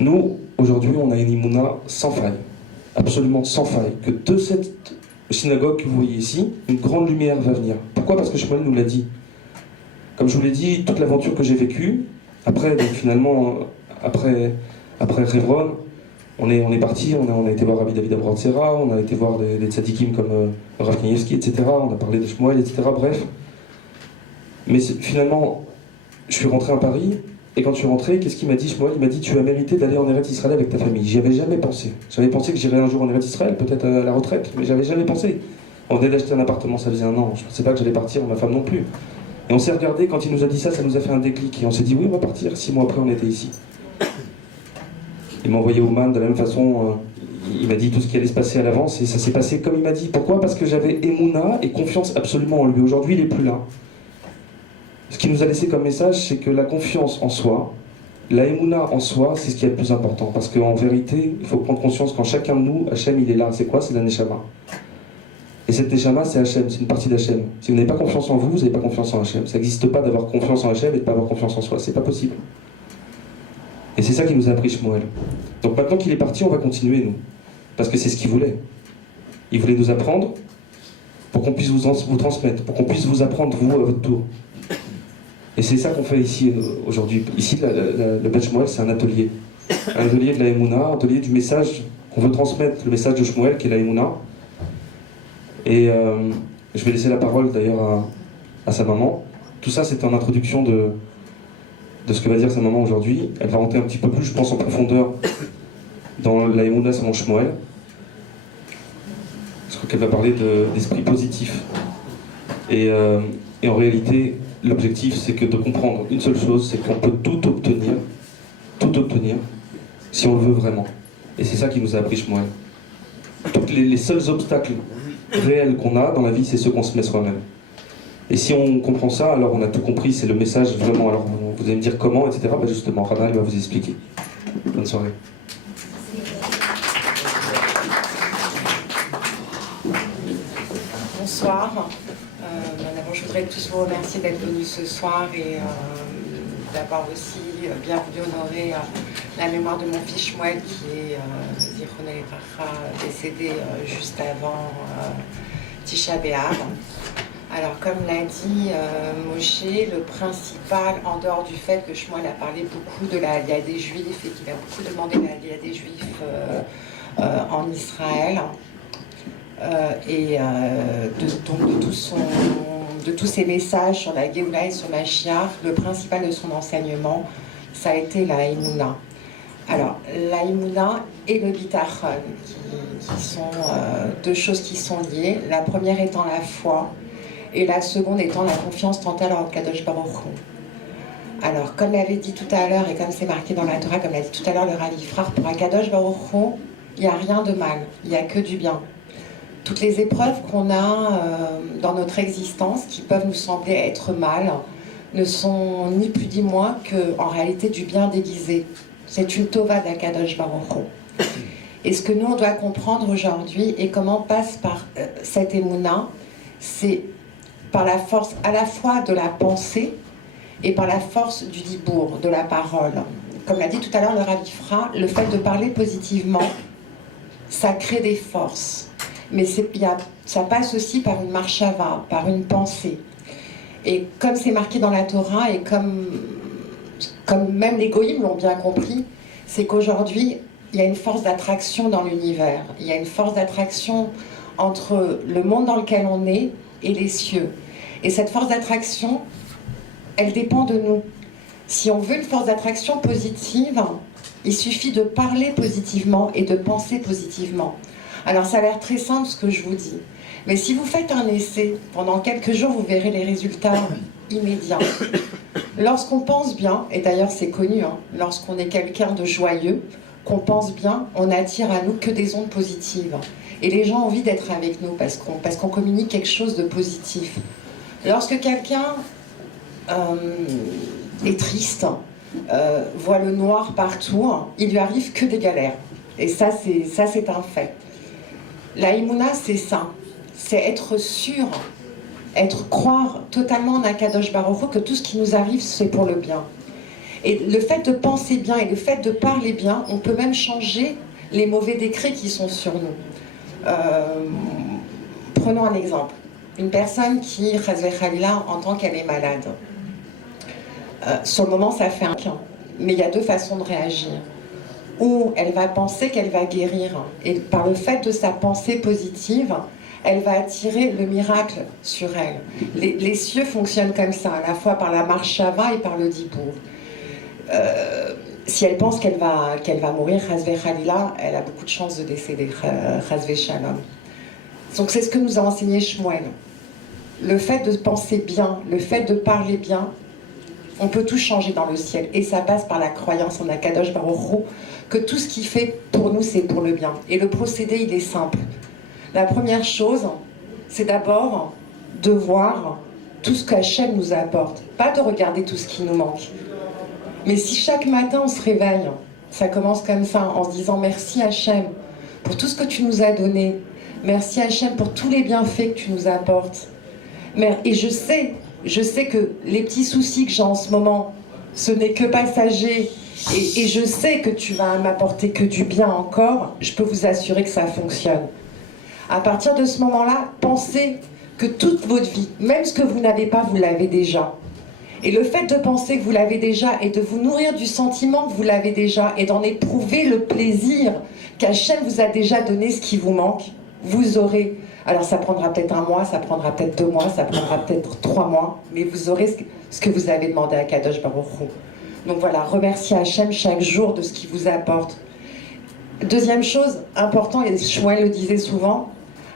Nous, aujourd'hui, on a une Imouna sans faille, absolument sans faille, que de cette synagogue que vous voyez ici, une grande lumière va venir. Pourquoi? Parce que Shmuel nous l'a dit. Comme je vous l'ai dit, toute l'aventure que j'ai vécue, après, donc finalement, après Hebron, on est parti, on a été voir Rabbi David Abrahatzera, on a été voir des tzadikim comme Rav Kanievski, etc. On a parlé de Shmuel, etc. Bref. Mais finalement, je suis rentré à Paris, et quand je suis rentré, qu'est-ce qu'il m'a dit, Shmuel? Il m'a dit, tu as mérité d'aller en Eretz Israël avec ta famille. J'y avais jamais pensé. J'avais pensé que j'irais un jour en Eretz Israël, peut-être à la retraite, mais j'avais jamais pensé. On venait d'acheter un appartement, ça faisait un an. Je ne pensais pas que j'allais partir, ma femme non plus. Et on s'est regardé, quand il nous a dit ça, ça nous a fait un déclic. Et on s'est dit, oui, on va partir. 6 mois après, on était ici. Il m'a envoyé au Man de la même façon. Il m'a dit tout ce qui allait se passer à l'avance. Et ça s'est passé comme il m'a dit. Pourquoi? Parce que j'avais Emouna et confiance absolument en lui. Aujourd'hui, il n'est plus là. Ce qu'il nous a laissé comme message, c'est que la confiance en soi, la Emouna en soi, c'est ce qui est le plus important. Parce qu'en vérité, il faut prendre conscience qu'en chacun de nous, Hachem, il est là. C'est quoi? C'est la Neshama. Et cette Neshama, c'est Hachem, c'est une partie d'Hachem. Si vous n'avez pas confiance en vous, vous n'avez pas confiance en Hachem. Ça n'existe pas d'avoir confiance en Hachem et de ne pas avoir confiance en soi. C'est pas possible. Et c'est ça qui nous a appris Shmuel. Donc maintenant qu'il est parti, on va continuer, nous. Parce que c'est ce qu'il voulait. Il voulait nous apprendre pour qu'on puisse vous transmettre, pour qu'on puisse vous apprendre, vous, à votre tour. Et c'est ça qu'on fait ici, aujourd'hui. Ici, le Bet Shmuel, c'est un atelier. Un atelier de la Emouna, un atelier du message qu'on veut transmettre, le message de Shmuel, qui est la Emouna. Et je vais laisser la parole, d'ailleurs, à sa maman. Tout ça, c'est en introduction de ce que va dire sa maman aujourd'hui. Elle va rentrer un petit peu plus, je pense, en profondeur dans la Emouna selon Shmuel. Je crois qu'elle va parler d'esprit positif. Et en réalité, l'objectif, c'est que de comprendre une seule chose, c'est qu'on peut tout obtenir, si on le veut vraiment. Et c'est ça qui nous a appris Shmuel. Tous les seuls obstacles réels qu'on a dans la vie, c'est ceux qu'on se met soi-même. Et si on comprend ça, alors on a tout compris, c'est le message vraiment. Alors vous allez me dire comment, etc. Bah justement, Rana, il va vous expliquer. Bonne soirée. Bonsoir. D'abord, je voudrais tous vous remercier d'être venus ce soir et d'avoir aussi bien voulu honorer la mémoire de mon fils Shmuel qui est Zichrono Livracha, décédé juste avant Tisha B'Av. Alors, comme l'a dit Moshe, le principal, en dehors du fait que Shmuel a parlé beaucoup de l'Aliyah des Juifs et qu'il a beaucoup demandé l'Aliyah des Juifs en Israël, de tous ses messages sur la Géoula et sur Mashiach, le principal de son enseignement, ça a été la Emouna. Alors, la Emouna et le Bitachon, qui sont deux choses qui sont liées. La première étant la foi, et la seconde étant la confiance totale en Kadosh Baruch Hu. Alors, comme l'avait dit tout à l'heure, et comme c'est marqué dans la Torah, comme l'a dit tout à l'heure le Rav Yifrach, pour Kadosh Baruch Hu, il n'y a rien de mal, il n'y a que du bien. Toutes les épreuves qu'on a dans notre existence, qui peuvent nous sembler être mal, ne sont ni plus ni moins qu'en réalité du bien déguisé. C'est une tova d'Akadosh Baruch Hu. Et ce que nous, on doit comprendre aujourd'hui, et comment passe par cette émouna, c'est par la force à la fois de la pensée et par la force du dibour, de la parole. Comme l'a dit tout à l'heure le Rav Yifra, le fait de parler positivement, ça crée des forces. Mais ça passe aussi par une marshava, par une pensée. Et comme c'est marqué dans la Torah, et comme même les goïms l'ont bien compris, c'est qu'aujourd'hui, il y a une force d'attraction dans l'univers. Il y a une force d'attraction entre le monde dans lequel on est et les cieux. Et cette force d'attraction, elle dépend de nous. Si on veut une force d'attraction positive, il suffit de parler positivement et de penser positivement. Alors ça a l'air très simple ce que je vous dis, mais si vous faites un essai, pendant quelques jours vous verrez les résultats immédiats. Lorsqu'on pense bien, et d'ailleurs c'est connu, lorsqu'on est quelqu'un de joyeux, qu'on pense bien, on attire à nous que des ondes positives. Et les gens ont envie d'être avec nous parce qu'on communique quelque chose de positif. Lorsque quelqu'un est triste, voit le noir partout, il lui arrive que des galères. Et ça c'est un fait. La Emouna, c'est ça. C'est être sûr, croire totalement en Akadosh Baruch Hu que tout ce qui nous arrive, c'est pour le bien. Et le fait de penser bien et le fait de parler bien, on peut même changer les mauvais décrets qui sont sur nous. Prenons un exemple. Une personne qui, Chazvé Khalila, entend qu'elle est malade. Sur le moment, ça fait un clin. Mais il y a deux façons de réagir. Ou elle va penser qu'elle va guérir. Et par le fait de sa pensée positive, elle va attirer le miracle sur elle. Les cieux fonctionnent comme ça, à la fois par la marshava et par le dibour. Si elle pense qu'elle va mourir, Chazvé Khalila, elle a beaucoup de chances de décéder, Chazvé Shalom. Donc c'est ce que nous a enseigné Shmuel. le fait de penser bien, le fait de parler bien, on peut tout changer dans le ciel. Et ça passe par la croyance en Akadosh Baruch Hu, que tout ce qu'il fait pour nous, c'est pour le bien. Et le procédé, il est simple. La première chose, c'est d'abord de voir tout ce qu'Hachem nous apporte. Pas de regarder tout ce qui nous manque. Mais si chaque matin on se réveille, ça commence comme ça, en se disant merci Hachem pour tout ce que tu nous as donné. Merci Hachem pour tous les bienfaits que tu nous apportes. Et je sais que les petits soucis que j'ai en ce moment, ce n'est que passager. Et je sais que tu vas m'apporter que du bien encore. Je peux vous assurer que ça fonctionne. À partir de ce moment-là, pensez que toute votre vie, même ce que vous n'avez pas, vous l'avez déjà. Et le fait de penser que vous l'avez déjà et de vous nourrir du sentiment que vous l'avez déjà et d'en éprouver le plaisir qu'Hachem vous a déjà donné ce qui vous manque, vous aurez... Alors ça prendra peut-être 1 mois, ça prendra peut-être 2 mois, ça prendra peut-être 3 mois, mais vous aurez ce que vous avez demandé à Kadosh Baruch Hu. Donc voilà, remerciez Hachem chaque jour de ce qu'il vous apporte. Deuxième chose importante, et Shmuel le disait souvent,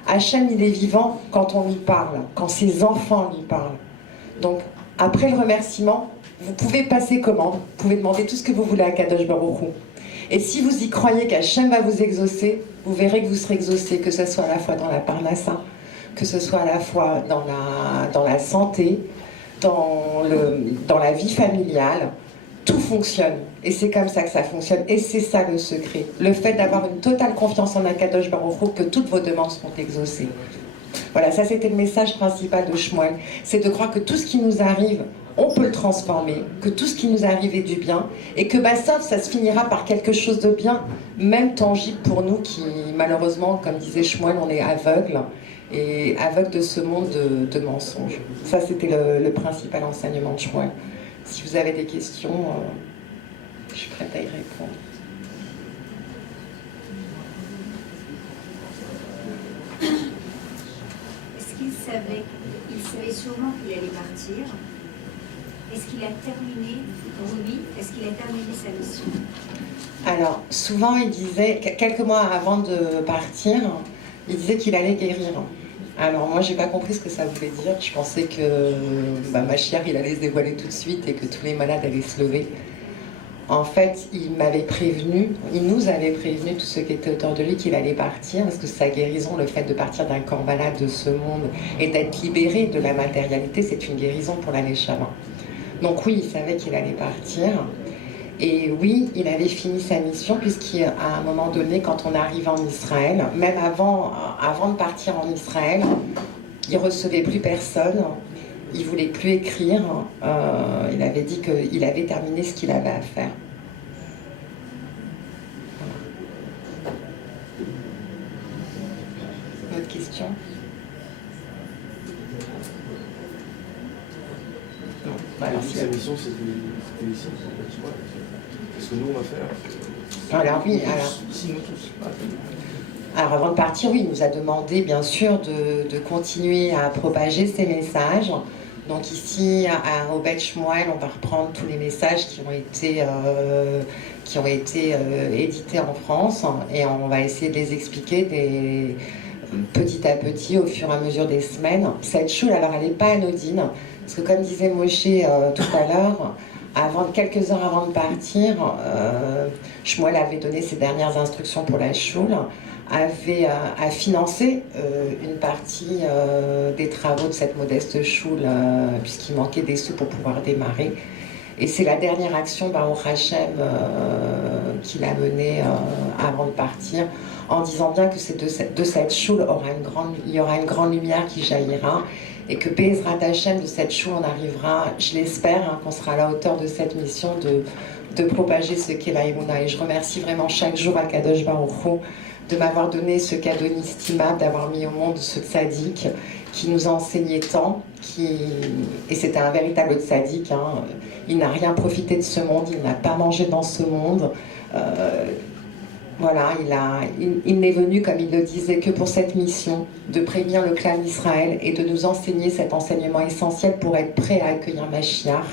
Hachem il est vivant quand on lui parle, quand ses enfants lui parlent. Donc après le remerciement, vous pouvez passer commande, vous pouvez demander tout ce que vous voulez à Kadosh Baruch Hu. Et si vous y croyez qu'Hachem va vous exaucer, vous verrez que vous serez exaucé, que ce soit à la fois dans la parnassa, que ce soit à la fois dans la santé, dans la vie familiale. Tout fonctionne. Et c'est comme ça que ça fonctionne. Et c'est ça le secret. Le fait d'avoir une totale confiance en Akadosh Baruch Hu, que toutes vos demandes seront exaucées. Voilà, ça c'était le message principal de Shmuel. C'est de croire que tout ce qui nous arrive, on peut le transformer, que tout ce qui nous arrive est du bien, et que ça se finira par quelque chose de bien, même tangible pour nous qui, malheureusement, comme disait Shmuel, on est aveugle, et aveugle de ce monde de mensonges. Ça c'était le principal enseignement de Shmuel. Si vous avez des questions, je suis prête à y répondre. Est-ce qu'il savait sûrement qu'il allait partir? Est-ce qu'il a terminé, pour lui, est-ce qu'il a terminé sa mission? Alors, souvent il disait, quelques mois avant de partir, il disait qu'il allait guérir. Alors moi j'ai pas compris ce que ça voulait dire, je pensais que Mashiach il allait se dévoiler tout de suite et que tous les malades allaient se lever. En fait il nous avait prévenu, tous ceux qui étaient autour de lui, qu'il allait partir, parce que sa guérison, le fait de partir d'un corps malade de ce monde et d'être libéré de la matérialité, c'est une guérison pour la Neshama. Donc oui, il savait qu'il allait partir. Et oui, il avait fini sa mission, puisqu'à un moment donné, quand on arrive en Israël, même avant de partir en Israël, il ne recevait plus personne, il ne voulait plus écrire, il avait dit qu'il avait terminé ce qu'il avait à faire. Voilà. Autre question? Non. Alors, si sa mission, c'était ici, qu'est-ce que nous on va faire? Alors oui, Si nous tous. Alors avant de partir, oui, il nous a demandé bien sûr de continuer à propager ces messages. Donc ici, au Beth Shmuel, on va reprendre tous les messages qui ont été édités en France, et on va essayer de les expliquer petit à petit au fur et à mesure des semaines. Cette choule, alors elle n'est pas anodine, parce que comme disait Moshe tout à l'heure, quelques heures avant de partir, Shmuel avait donné ses dernières instructions pour la choule, a financé une partie des travaux de cette modeste choule, puisqu'il manquait des sous pour pouvoir démarrer. Et c'est la dernière action, Baruch Hashem, qu'il a menée avant de partir, en disant bien que de cette choule, il y aura une grande lumière qui jaillira, et que Bezrat Hashem, de cette choule, on arrivera, je l'espère, qu'on sera à la hauteur de cette mission de propager ce qu'est la Emouna. Et je remercie vraiment chaque jour à Kadosh Baruch Hu de m'avoir donné ce cadeau inestimable, d'avoir mis au monde ce tzaddik qui nous a enseigné tant, et c'était un véritable tzaddik, hein. Il n'a rien profité de ce monde, il n'a pas mangé dans ce monde. Voilà, il n'est venu, comme il le disait, que pour cette mission, de prévenir le clan d'Israël et de nous enseigner cet enseignement essentiel pour être prêt à accueillir Mashiach.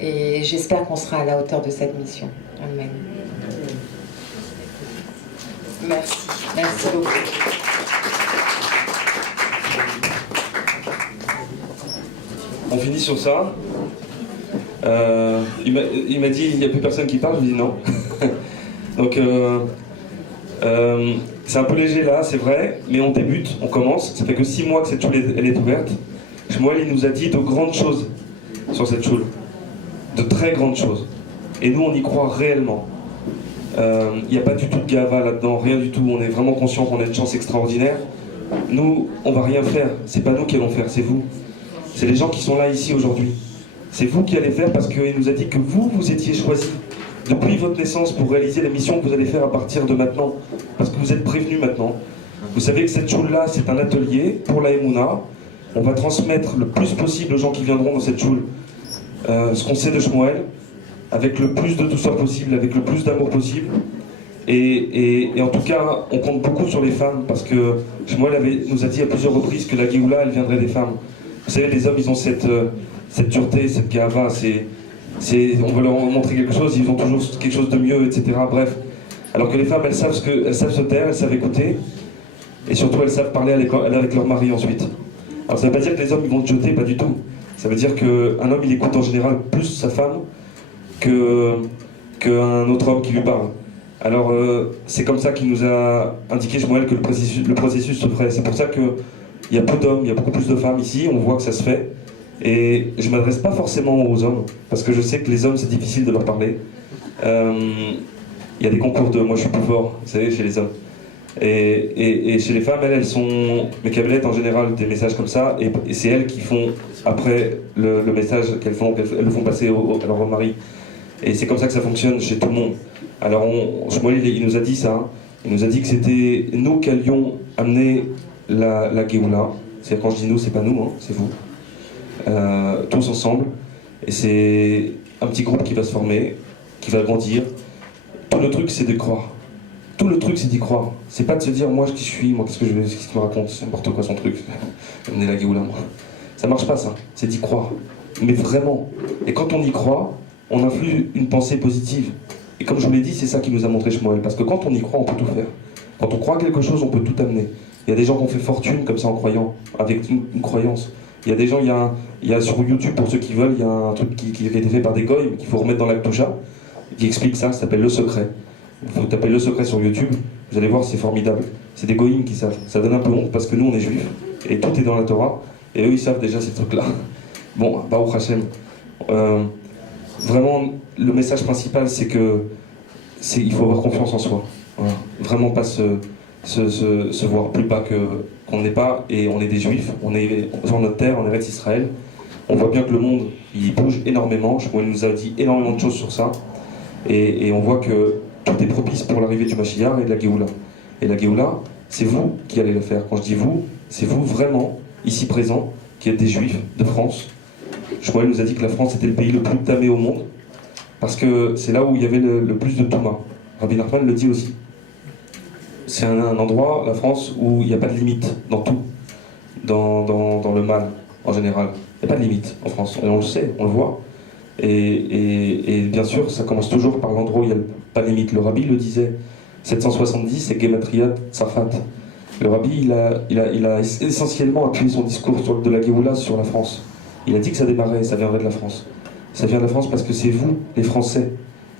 Et j'espère qu'on sera à la hauteur de cette mission. Amen. Merci. Merci beaucoup. on finit sur ça. Il m'a dit, il n'y a plus personne qui parle, je lui ai dit non. Donc, c'est un peu léger là, c'est vrai, mais on débute, on commence. Ça fait que 6 mois que cette choule elle est ouverte. Shmuel, il nous a dit de grandes choses sur cette choule. De très grandes choses. Et nous, on y croit réellement. Il n'y a pas du tout de gava là-dedans, rien du tout. On est vraiment conscient qu'on a une chance extraordinaire. Nous, on va rien faire. C'est pas nous qui allons faire, c'est vous. C'est les gens qui sont là ici aujourd'hui. C'est vous qui allez faire parce qu'il nous a dit que vous étiez choisis depuis votre naissance pour réaliser la mission que vous allez faire à partir de maintenant. Parce que vous êtes prévenus maintenant. Vous savez que cette choule-là, c'est un atelier pour la Emouna. On va transmettre le plus possible aux gens qui viendront dans cette choule ce qu'on sait de Shmuel, avec le plus de douceur possible, avec le plus d'amour possible. Et en tout cas, on compte beaucoup sur les femmes, parce que Shmuel nous a dit à plusieurs reprises que la Géoula, elle viendrait des femmes. Vous savez, les hommes, ils ont cette dureté, cette gava, on veut leur montrer quelque chose, ils ont toujours quelque chose de mieux, etc. Bref. Alors que les femmes, elles savent se taire, elles savent écouter, et surtout, elles savent parler avec leur mari ensuite. Alors ça ne veut pas dire que les hommes, ils vont te jeter, pas du tout. Ça veut dire qu'un homme, il écoute en général plus sa femme qu'un autre homme qui lui parle. Alors, c'est comme ça qu'il nous a indiqué, Shmuel, que le processus se ferait. C'est pour ça qu'il y a peu d'hommes, il y a beaucoup plus de femmes ici, on voit que ça se fait. Et je ne m'adresse pas forcément aux hommes, parce que je sais que les hommes, c'est difficile de leur parler. Il y a des concours de « moi je suis plus fort », vous savez, chez les hommes. Et chez les femmes, elles sont mécablettes en général, des messages comme ça, et c'est elles qui font, après le message elles le font passer à leur mari. Et c'est comme ça que ça fonctionne chez tout le monde. Alors, Shmuel, il nous a dit ça. Il nous a dit que c'était nous qui allions amener la Géoula. C'est-à-dire, quand je dis nous, c'est pas nous, hein, c'est vous. Tous ensemble. Et c'est un petit groupe qui va se former, qui va grandir. Tout le truc, c'est de croire. Tout le truc, c'est d'y croire. C'est pas de se dire, moi, qui je suis, moi, qu'est-ce qu'il me raconte, c'est n'importe quoi son truc. Amener la Géoula, moi. Ça marche pas, ça. C'est d'y croire. Mais vraiment. Et quand on y croit, on influe une pensée positive. Et comme je vous l'ai dit, c'est ça qui nous a montré Shmuel. Parce que quand on y croit, on peut tout faire. Quand on croit à quelque chose, on peut tout amener. Il y a des gens qui ont fait fortune comme ça en croyant, avec une croyance. Il y a des gens, il y a sur YouTube, pour ceux qui veulent, il y a un truc qui a été fait par des goïs, qu'il faut remettre dans l'Akdoucha, qui explique ça s'appelle Le Secret. Vous tapez Le Secret sur YouTube, vous allez voir, c'est formidable. C'est des goïms qui savent. Ça donne un peu honte parce que nous, on est juifs, et tout est dans la Torah, et eux, ils savent déjà ces trucs-là. Bon, Baruch Hashem. Vraiment, le message principal, c'est que il faut avoir confiance en soi. Voilà. Vraiment pas se voir plus bas qu'on n'est pas, et on est des juifs, on est sur notre terre, on est Eretz Israël. On voit bien que le monde, il bouge énormément. Shmuel nous a dit énormément de choses sur ça. Et on voit que tout est propice pour l'arrivée du Mashiach et de la Géoula. Et la Géoula, c'est vous qui allez le faire. Quand je dis vous, c'est vous vraiment, ici présents, qui êtes des juifs de France. Shmuel nous a dit que la France était le pays le plus tamé au monde, parce que c'est là où il y avait le plus de Touma. Rabbi Nachman le dit aussi. C'est un endroit, la France, où il n'y a pas de limite dans tout, dans le mal en général. Il n'y a pas de limite en France, et on le sait, on le voit. Et bien sûr, ça commence toujours par l'endroit où il n'y a pas de limite. Le Rabbi le disait, 770, c'est Gematria Tzafat. Le Rabbi, il a essentiellement appuyé son discours de la Géoula sur la France. Il a dit que ça démarrait, ça viendrait de la France. Ça vient de la France parce que c'est vous, les Français,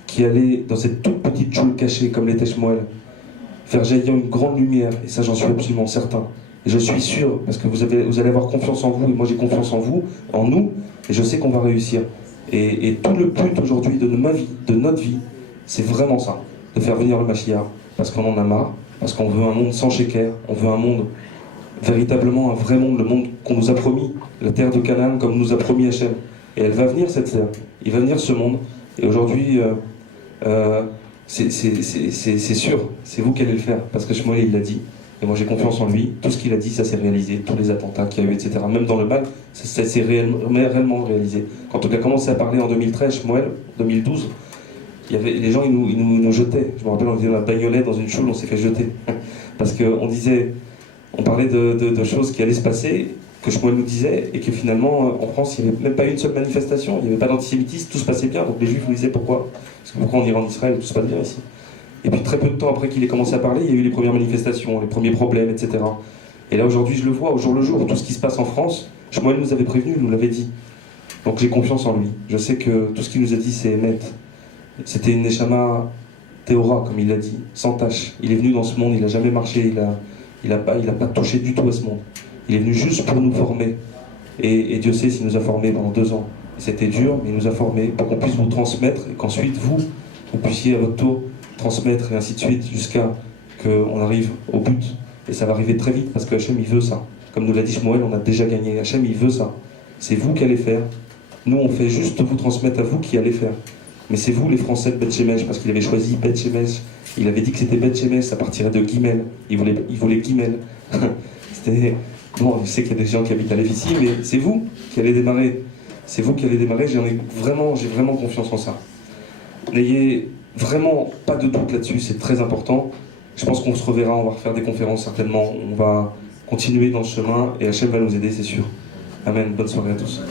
qui allez dans cette toute petite choule cachée, comme l'était Shmuel, faire jaillir une grande lumière, et ça j'en suis absolument certain. Et je suis sûr, parce que vous allez avoir confiance en vous, et moi j'ai confiance en vous, en nous, et je sais qu'on va réussir. Et tout le but aujourd'hui de notre vie, c'est vraiment ça, de faire venir le Mashiach, parce qu'on en a marre, parce qu'on veut un monde sans Sheker, on veut un monde, véritablement un vrai monde, le monde qu'on nous a promis, la terre de Canaan, comme nous a promis Hachem. Et elle va venir, cette terre, il va venir ce monde, et aujourd'hui, c'est sûr, c'est vous qui allez le faire, parce que Shmuel il l'a dit, et moi j'ai confiance en lui, tout ce qu'il a dit, ça s'est réalisé, tous les attentats qu'il y a eu, etc. Même dans le mal, ça s'est réellement réalisé. Quand on a commencé à parler en 2013, Shmuel, 2012, les gens ils nous jetaient. Je me rappelle, on était dans la bagnolette dans une choule, on s'est fait jeter. Parce on parlait de choses qui allaient se passer, que Shmuel nous disait, et que finalement, en France, il n'y avait même pas une seule manifestation, il n'y avait pas d'antisémitisme, tout se passait bien, donc les Juifs nous disaient pourquoi on irait en Israël, tout se passe bien ici. Et puis très peu de temps après qu'il ait commencé à parler, il y a eu les premières manifestations, les premiers problèmes, etc. Et là aujourd'hui, je le vois, au jour le jour, tout ce qui se passe en France, Shmuel nous avait prévenu, il nous l'avait dit. Donc j'ai confiance en lui. Je sais que tout ce qu'il nous a dit, c'est net. C'était une Neshama Théora, comme il l'a dit, sans tâche. Il est venu dans ce monde, il n'a jamais marché, il a pas touché du tout à ce monde. Il est venu juste pour nous former. Et Dieu sait s'il nous a formés pendant 2 ans. C'était dur, mais il nous a formés pour qu'on puisse vous transmettre et qu'ensuite vous puissiez à votre tour transmettre et ainsi de suite jusqu'à qu'on arrive au but. Et ça va arriver très vite parce que Hachem il veut ça. Comme nous l'a dit Shmuel, on a déjà gagné. Hachem il veut ça. C'est vous qui allez faire. Nous on fait juste vous transmettre à vous qui allez faire. Mais c'est vous les Français de Beth Shemesh, parce qu'il avait choisi Beth Shemesh. Il avait dit que c'était Beth Shemesh, ça partirait de Guimel. Il voulait Guimel. C'était... Bon, je sais qu'il y a des gens qui habitent à Lévis ici, mais c'est vous qui allez démarrer. C'est vous qui allez démarrer, j'ai vraiment confiance en ça. N'ayez vraiment pas de doute là-dessus, c'est très important. Je pense qu'on se reverra, on va refaire des conférences certainement. On va continuer dans ce chemin et Hachem va nous aider, c'est sûr. Amen, bonne soirée à tous.